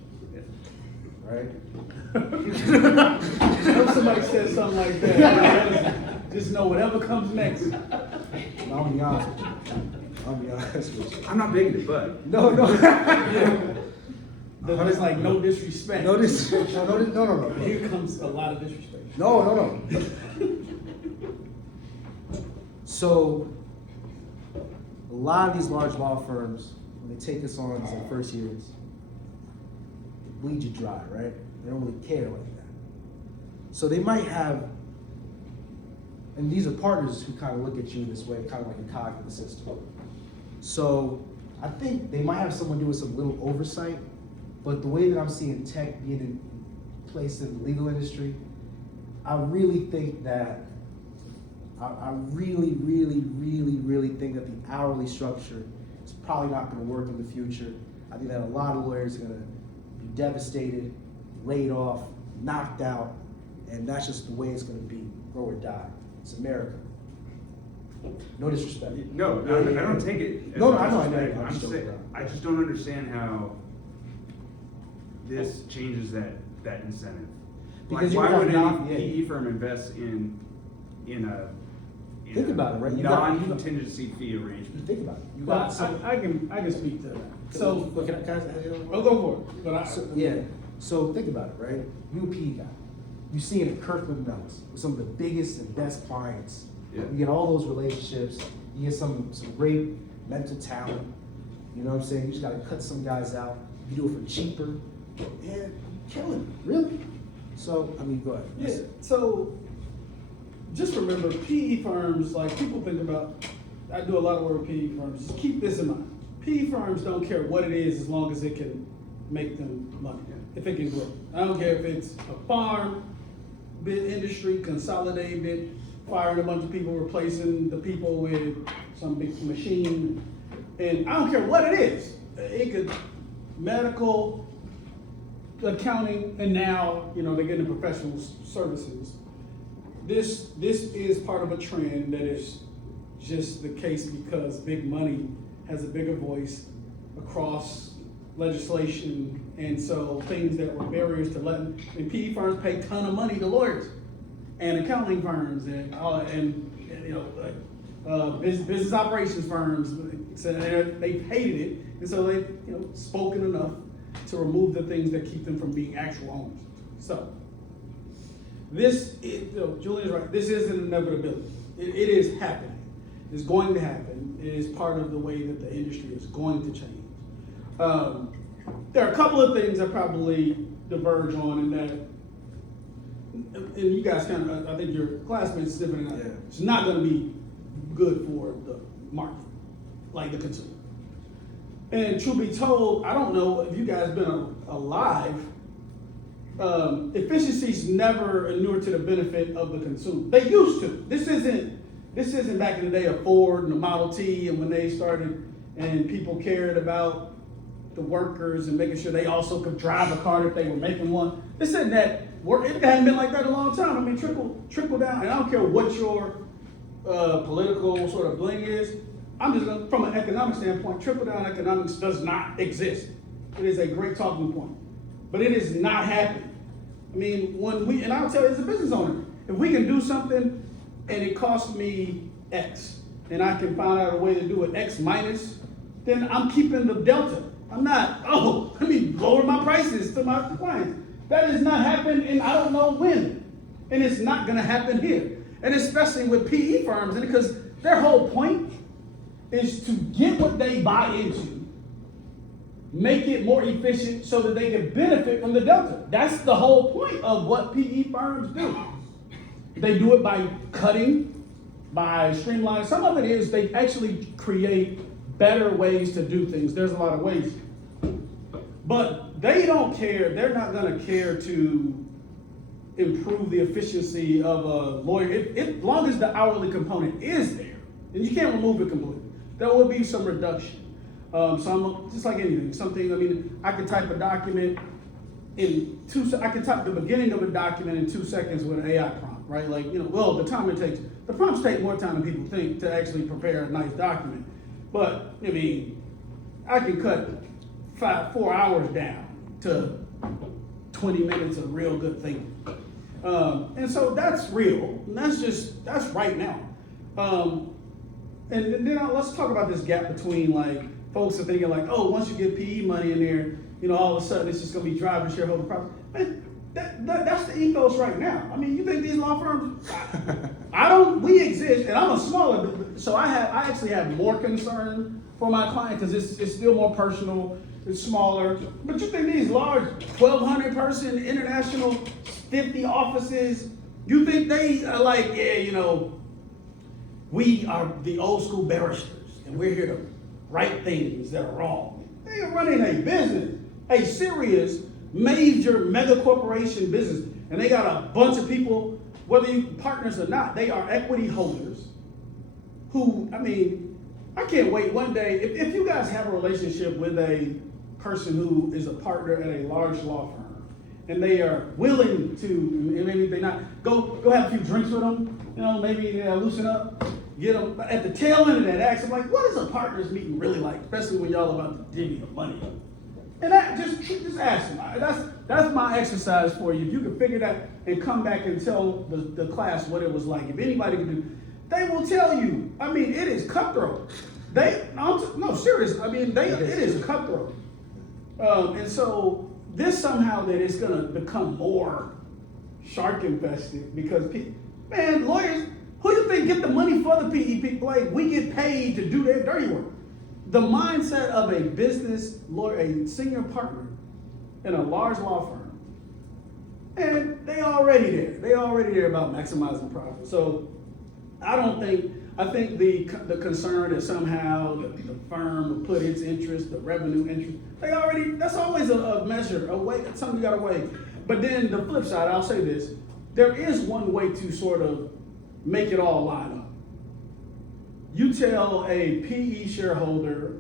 right? If somebody says something like that, just know whatever comes next. No, I'm gonna be honest with you. I'm gonna be honest with you. I'm not big into but. No. There's like no disrespect. No disrespect. No. Here comes a lot of disrespect. No. So, a lot of these large law firms, when they take us on as their first years, they bleed you dry, right? They don't really care like that. So they might have, and these are partners who kind of look at you this way, kind of like a cog in the system. So I think they might have someone doing some little oversight, but the way that I'm seeing tech being in place in the legal industry, I really think that I really think that the hourly structure is probably not going to work in the future. I think that a lot of lawyers are going to be devastated, laid off, knocked out, and that's just the way it's going to be, grow or die. It's America. No disrespect. No, I don't take it. as No, I know. disrespect. I'm I'm just saying, joking around. I just don't understand how this changes that incentive. Because Like, you why would have any yeah. PE firm invest in a Think about it, right? You got- non-contingency fee arrangement? Think about it. You Well, got some. I can speak to that. So, But can I I'll go for it. But So, yeah, so think about it, right? You a PE guy. You see it at Kirkland Mills with some of the biggest and best clients. Yeah. You get all those relationships. You get some great mental talent. You know what I'm saying? You just gotta cut some guys out. You do it for cheaper. And killing it, really. So, I mean, go ahead. yeah, so just remember PE firms, like people think about, I do a lot of work with PE firms. Just keep this in mind. PE firms don't care what it is as long as it can make them money, if it can grow. I don't care if it's a farm, big industry, consolidated, firing a bunch of people, replacing the people with some big machine. And I don't care what it is. It could, medical, accounting, and now, they're getting professional services. This is part of a trend that is just the case because big money has a bigger voice across legislation, and so things that were barriers to letting, and PE firms pay a ton of money to lawyers and accounting firms and business operations firms. So they've hated it, and so they've spoken enough to remove the things that keep them from being actual owners. So this is, Julian's right. This is an inevitability. It is happening. It's going to happen. It is part of the way that the industry is going to change. There are a couple of things that probably diverge on, in that, and you guys kind of, I think your classmates sniffing it out. Yeah. It's not going to be good for the market, like the consumer. And truth be told, I don't know if you guys been alive. Efficiencies never inure to the benefit of the consumer. They used to. This isn't back in the day of Ford and the Model T, and when they started and people cared about the workers and making sure they also could drive a car if they were making one. This isn't that work. It hadn't been like that in a long time. I mean, trickle down. And I don't care what your political sort of bling is. I'm just gonna, from an economic standpoint, trickle down economics does not exist. It is a great talking point, but it is not happening. I mean, and I'll tell you as a business owner, if we can do something and it costs me X, and I can find out a way to do it X minus, then I'm keeping the delta. I'm not, let me lower my prices to my clients. That has not happened, and I don't know when. And it's not gonna happen here. And especially with PE firms, and because their whole point is to get what they buy into, make it more efficient so that they can benefit from the delta. That's the whole point of what PE firms do. They do it by cutting, by streamlining. Some of it is they actually create better ways to do things. There's a lot of ways. But they don't care. They're not going to care to improve the efficiency of a lawyer. As long as the hourly component is there, and you can't remove it completely, there will be some reduction. Just like anything, I can type a document I can type the beginning of a document in 2 seconds with an AI prompt, right? The time it takes, the prompts take more time than people think to actually prepare a nice document. But I mean, I can cut 4 hours down to 20 minutes of real good thinking. And so that's real. And that's right now. And then let's talk about this gap between like folks are thinking like, oh, once you get PE money in there, you know, all of a sudden it's just gonna be driving shareholder profit. Man, that's the ethos right now. I mean, you think these law firms? We exist, and I'm a smaller, so I actually have more concern for my client because it's still more personal, it's smaller. But you think these large 1,200 person international 50 offices, you think they are like, yeah, you know, we are the old school barristers and we're here to right things that are wrong. They are running a business, a serious, major mega corporation business. And they got a bunch of people, whether you partners or not, they are equity holders who, I mean, I can't wait one day, if you guys have a relationship with a person who is a partner at a large law firm, and they are willing to, and maybe they not, go have a few drinks with them, you know, maybe loosen up, get them, at the tail end of that, ask them like, what is a partners meeting really like, especially when y'all about to divvy up money up? And that, just ask them. That's my exercise for you. If you can figure that and come back and tell the class what it was like, if anybody can do, they will tell you. I mean, it is cutthroat. No, serious. I mean, it is cutthroat. And so this somehow that it's gonna become more shark infested because man, lawyers, who you think get the money for the PE people? Like, we get paid to do their dirty work. The mindset of a business lawyer, a senior partner in a large law firm, and they already there. They already there about maximizing profit. So I think the concern that somehow the firm will put its interest, the revenue interest, that's always a measure, a way, something you gotta weigh. But then the flip side, I'll say this, there is one way to sort of make it all line up. You tell a PE shareholder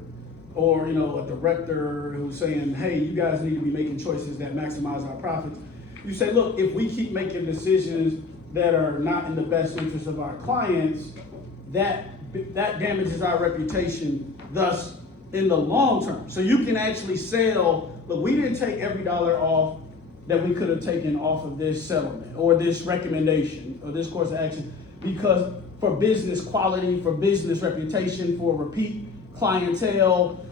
or, you know, a director who's saying, hey, you guys need to be making choices that maximize our profits. You say, look, if we keep making decisions that are not in the best interest of our clients, that damages our reputation, thus in the long term. So you can actually sell, look, we didn't take every dollar off that we could have taken off of this settlement or this recommendation or this course of action because for business quality, for business reputation, for repeat clientele,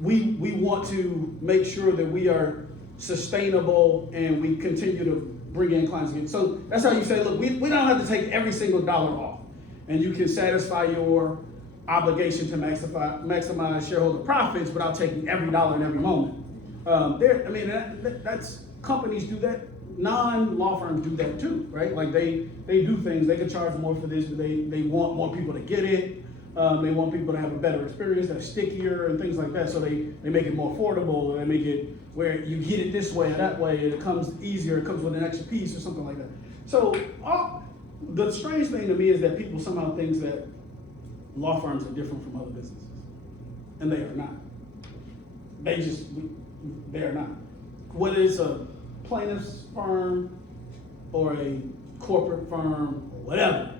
we want to make sure that we are sustainable and we continue to bring in clients again. So that's how you say, look, we don't have to take every single dollar off, and you can satisfy your obligation to maximize shareholder profits without taking every dollar in every moment. That's companies do that. Non-law firms do that too, right? Like they do things, they can charge more for this, but they want more people to get it. They want people to have a better experience, that's stickier and things like that. So they make it more affordable, they make it where you get it this way or that way, and it comes easier, it comes with an extra piece or something like that. So the strange thing to me is that people somehow think that law firms are different from other businesses. And they are not. They are not. Whether it's a plaintiff's firm or a corporate firm or whatever.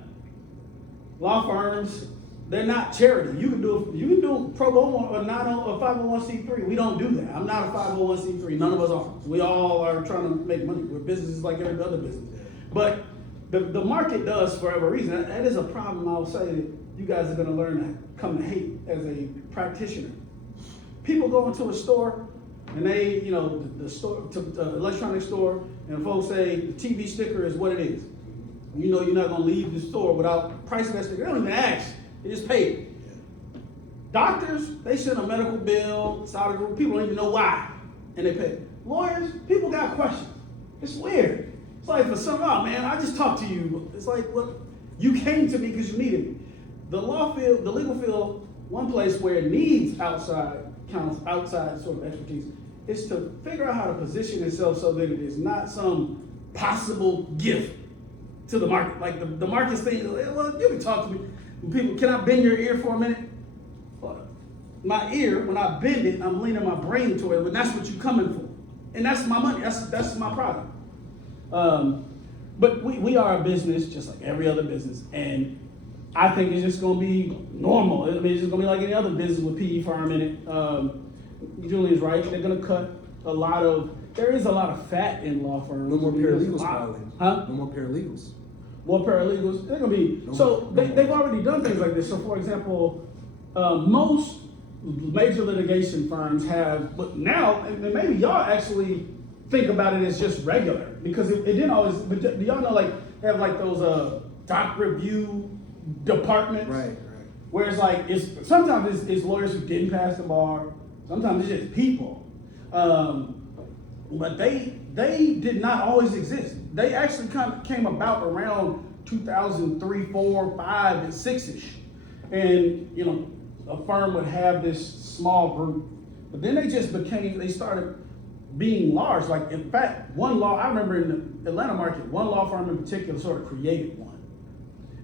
Law firms, they're not charity. You can do pro bono or not a 501c3. We don't do that. I'm not a 501c3. None of us are. We all are trying to make money. We're businesses like every other business. But the market does for whatever reason. That is a problem I'll say that you guys are going to learn to come to hate as a practitioner. People go into a store and they, the store, the electronic store, and folks say the TV sticker is what it is. You know you're not gonna leave the store without pricing that sticker. They don't even ask, they just pay it. Doctors, they send a medical bill, side of the room, people don't even know why, and they pay it. Lawyers, people got questions. It's weird. It's like for some, oh man, I just talked to you. It's like, well, you came to me because you needed me. The law field, the legal field, one place where it needs outside sort of expertise is to figure out how to position itself so that it is not some possible gift to the market. Like the market's thinking, well, you can talk to me. People, can I bend your ear for a minute? My ear, when I bend it, I'm leaning my brain toward it, but that's what you're coming for. And that's my money, that's my product. But we are a business, just like every other business, and I think it's just gonna be normal. I mean, it's just gonna be like any other business with PE firm in it. Julian's right, they're gonna cut there is a lot of fat in law firms. No more There's a paralegals, lot. probably. Huh? No more paralegals. More paralegals, they're gonna be, No so more. they've already done things like this. So for example, most major litigation firms have, but now, and maybe y'all actually think about it as just regular, because it didn't always, but do y'all know, like, they have like those doc review departments? Right. Where it's like, sometimes it's lawyers who didn't pass the bar, sometimes it's just people. But they did not always exist. They actually kind of came about around 2003, 4, 5, and 6-ish. And, you know, a firm would have this small group, but then they started being large. Like, in fact, I remember in the Atlanta market, one law firm in particular sort of created one.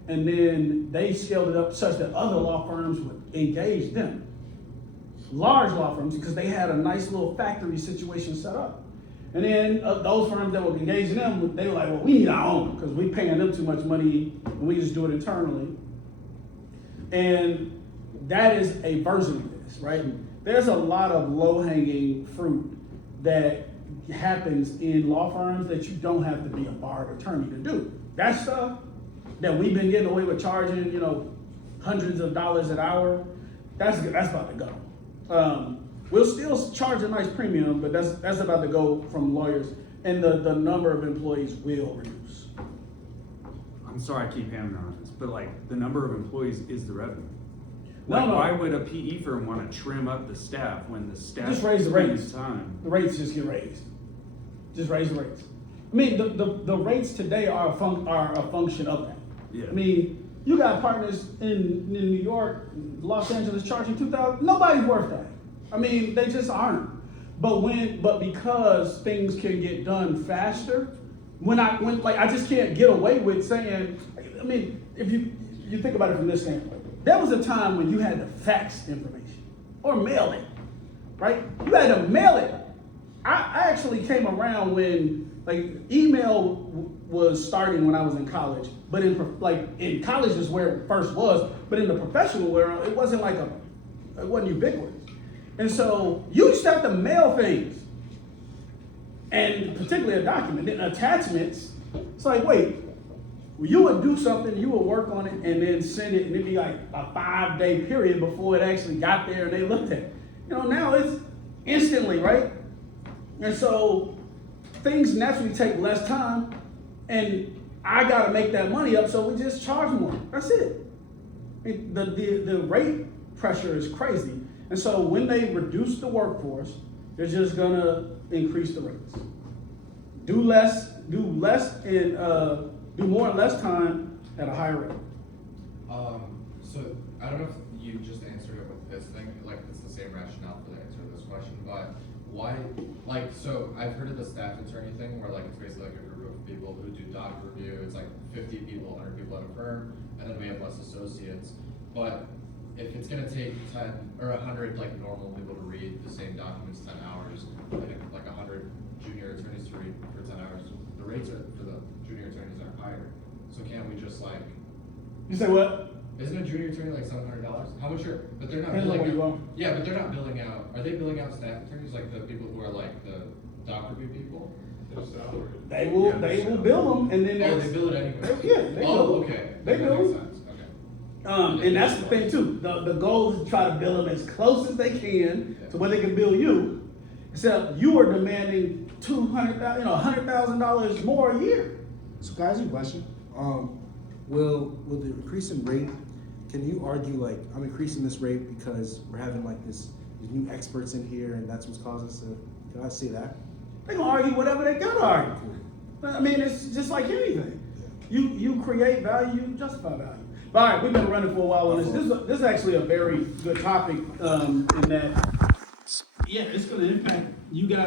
And then they scaled it up such that other law firms would engage them. Large law firms, because they had a nice little factory situation set up. And then those firms that were engaging them, they were like, well, we need our own, because we're paying them too much money, and we just do it internally. And that is a version of this, right? There's a lot of low-hanging fruit that happens in law firms that you don't have to be a bar attorney to do. That stuff that we've been getting away with charging, you know, hundreds of dollars an hour, that's about to go. We'll still charge a nice premium, but that's about to go from lawyers, and the number of employees will reduce. I'm sorry I keep hammering on this, but like, the number of employees is the revenue. No, Like, no. why would a PE firm wanna trim up the staff when the staff Just raise the spends rates. time? The rates just get raised. Just raise the rates. I mean, the rates today are a function of that. Yeah. I mean, you got partners in New York, Los Angeles charging $2,000. Nobody's worth that. I mean, they just aren't. But because things can get done faster, I just can't get away with saying, I mean, if you think about it from this standpoint, there was a time when you had to fax information or mail it, right? You had to mail it. I actually came around when email was starting when I was in college, but in college is where it first was, but in the professional world, it wasn't it wasn't ubiquitous. And so you used to have to mail things, and particularly a document, then attachments. It's like, wait, you would do something, you would work on it, and then send it, and it'd be like a 5-day period before it actually got there and they looked at it. You know, now it's instantly, right? And so things naturally take less time, and I gotta make that money up, so we just charge more. That's it. The rate pressure is crazy. And so when they reduce the workforce, they're just gonna increase the rates. Do more in less time at a higher rate. So I don't know if you just answered it with this thing, like it's the same rationale for the answer to this question, but why, so I've heard of the staff attorney thing where it's basically like a group of people who do doc review. It's like 50 people, 100 people at a firm, and then we have less associates. But if it's gonna take 10 or 100 normal people to read the same documents 10 hours, I think 100 junior attorneys to read for 10 hours, the rates for the junior attorneys are higher. So can't we just You say what? isn't a junior attorney $700? How much but they're not Depends on where you billing go. out. Yeah, but they're not billing out. Are they billing out staff attorneys, like the people who are the doc review people? Their salary. They will bill them, and then Oh, they bill it anyway. Yeah, they bill Oh, them. okay. They That bill makes them. sense. Okay. And that's the thing too. The goal is to try to bill them as close as they can to where they can bill you. Except you are demanding $100,000 more a year. So guys, a question. Will the increase in rate, can you argue I'm increasing this rate because we're having these new experts in here and that's what's causing us to, can I say that? They're gonna argue whatever they gotta argue. I mean, it's just like anything. You create value, you justify value. But all right, we've been running for a while on this. This is actually a very good topic in that, yeah, it's gonna impact you guys.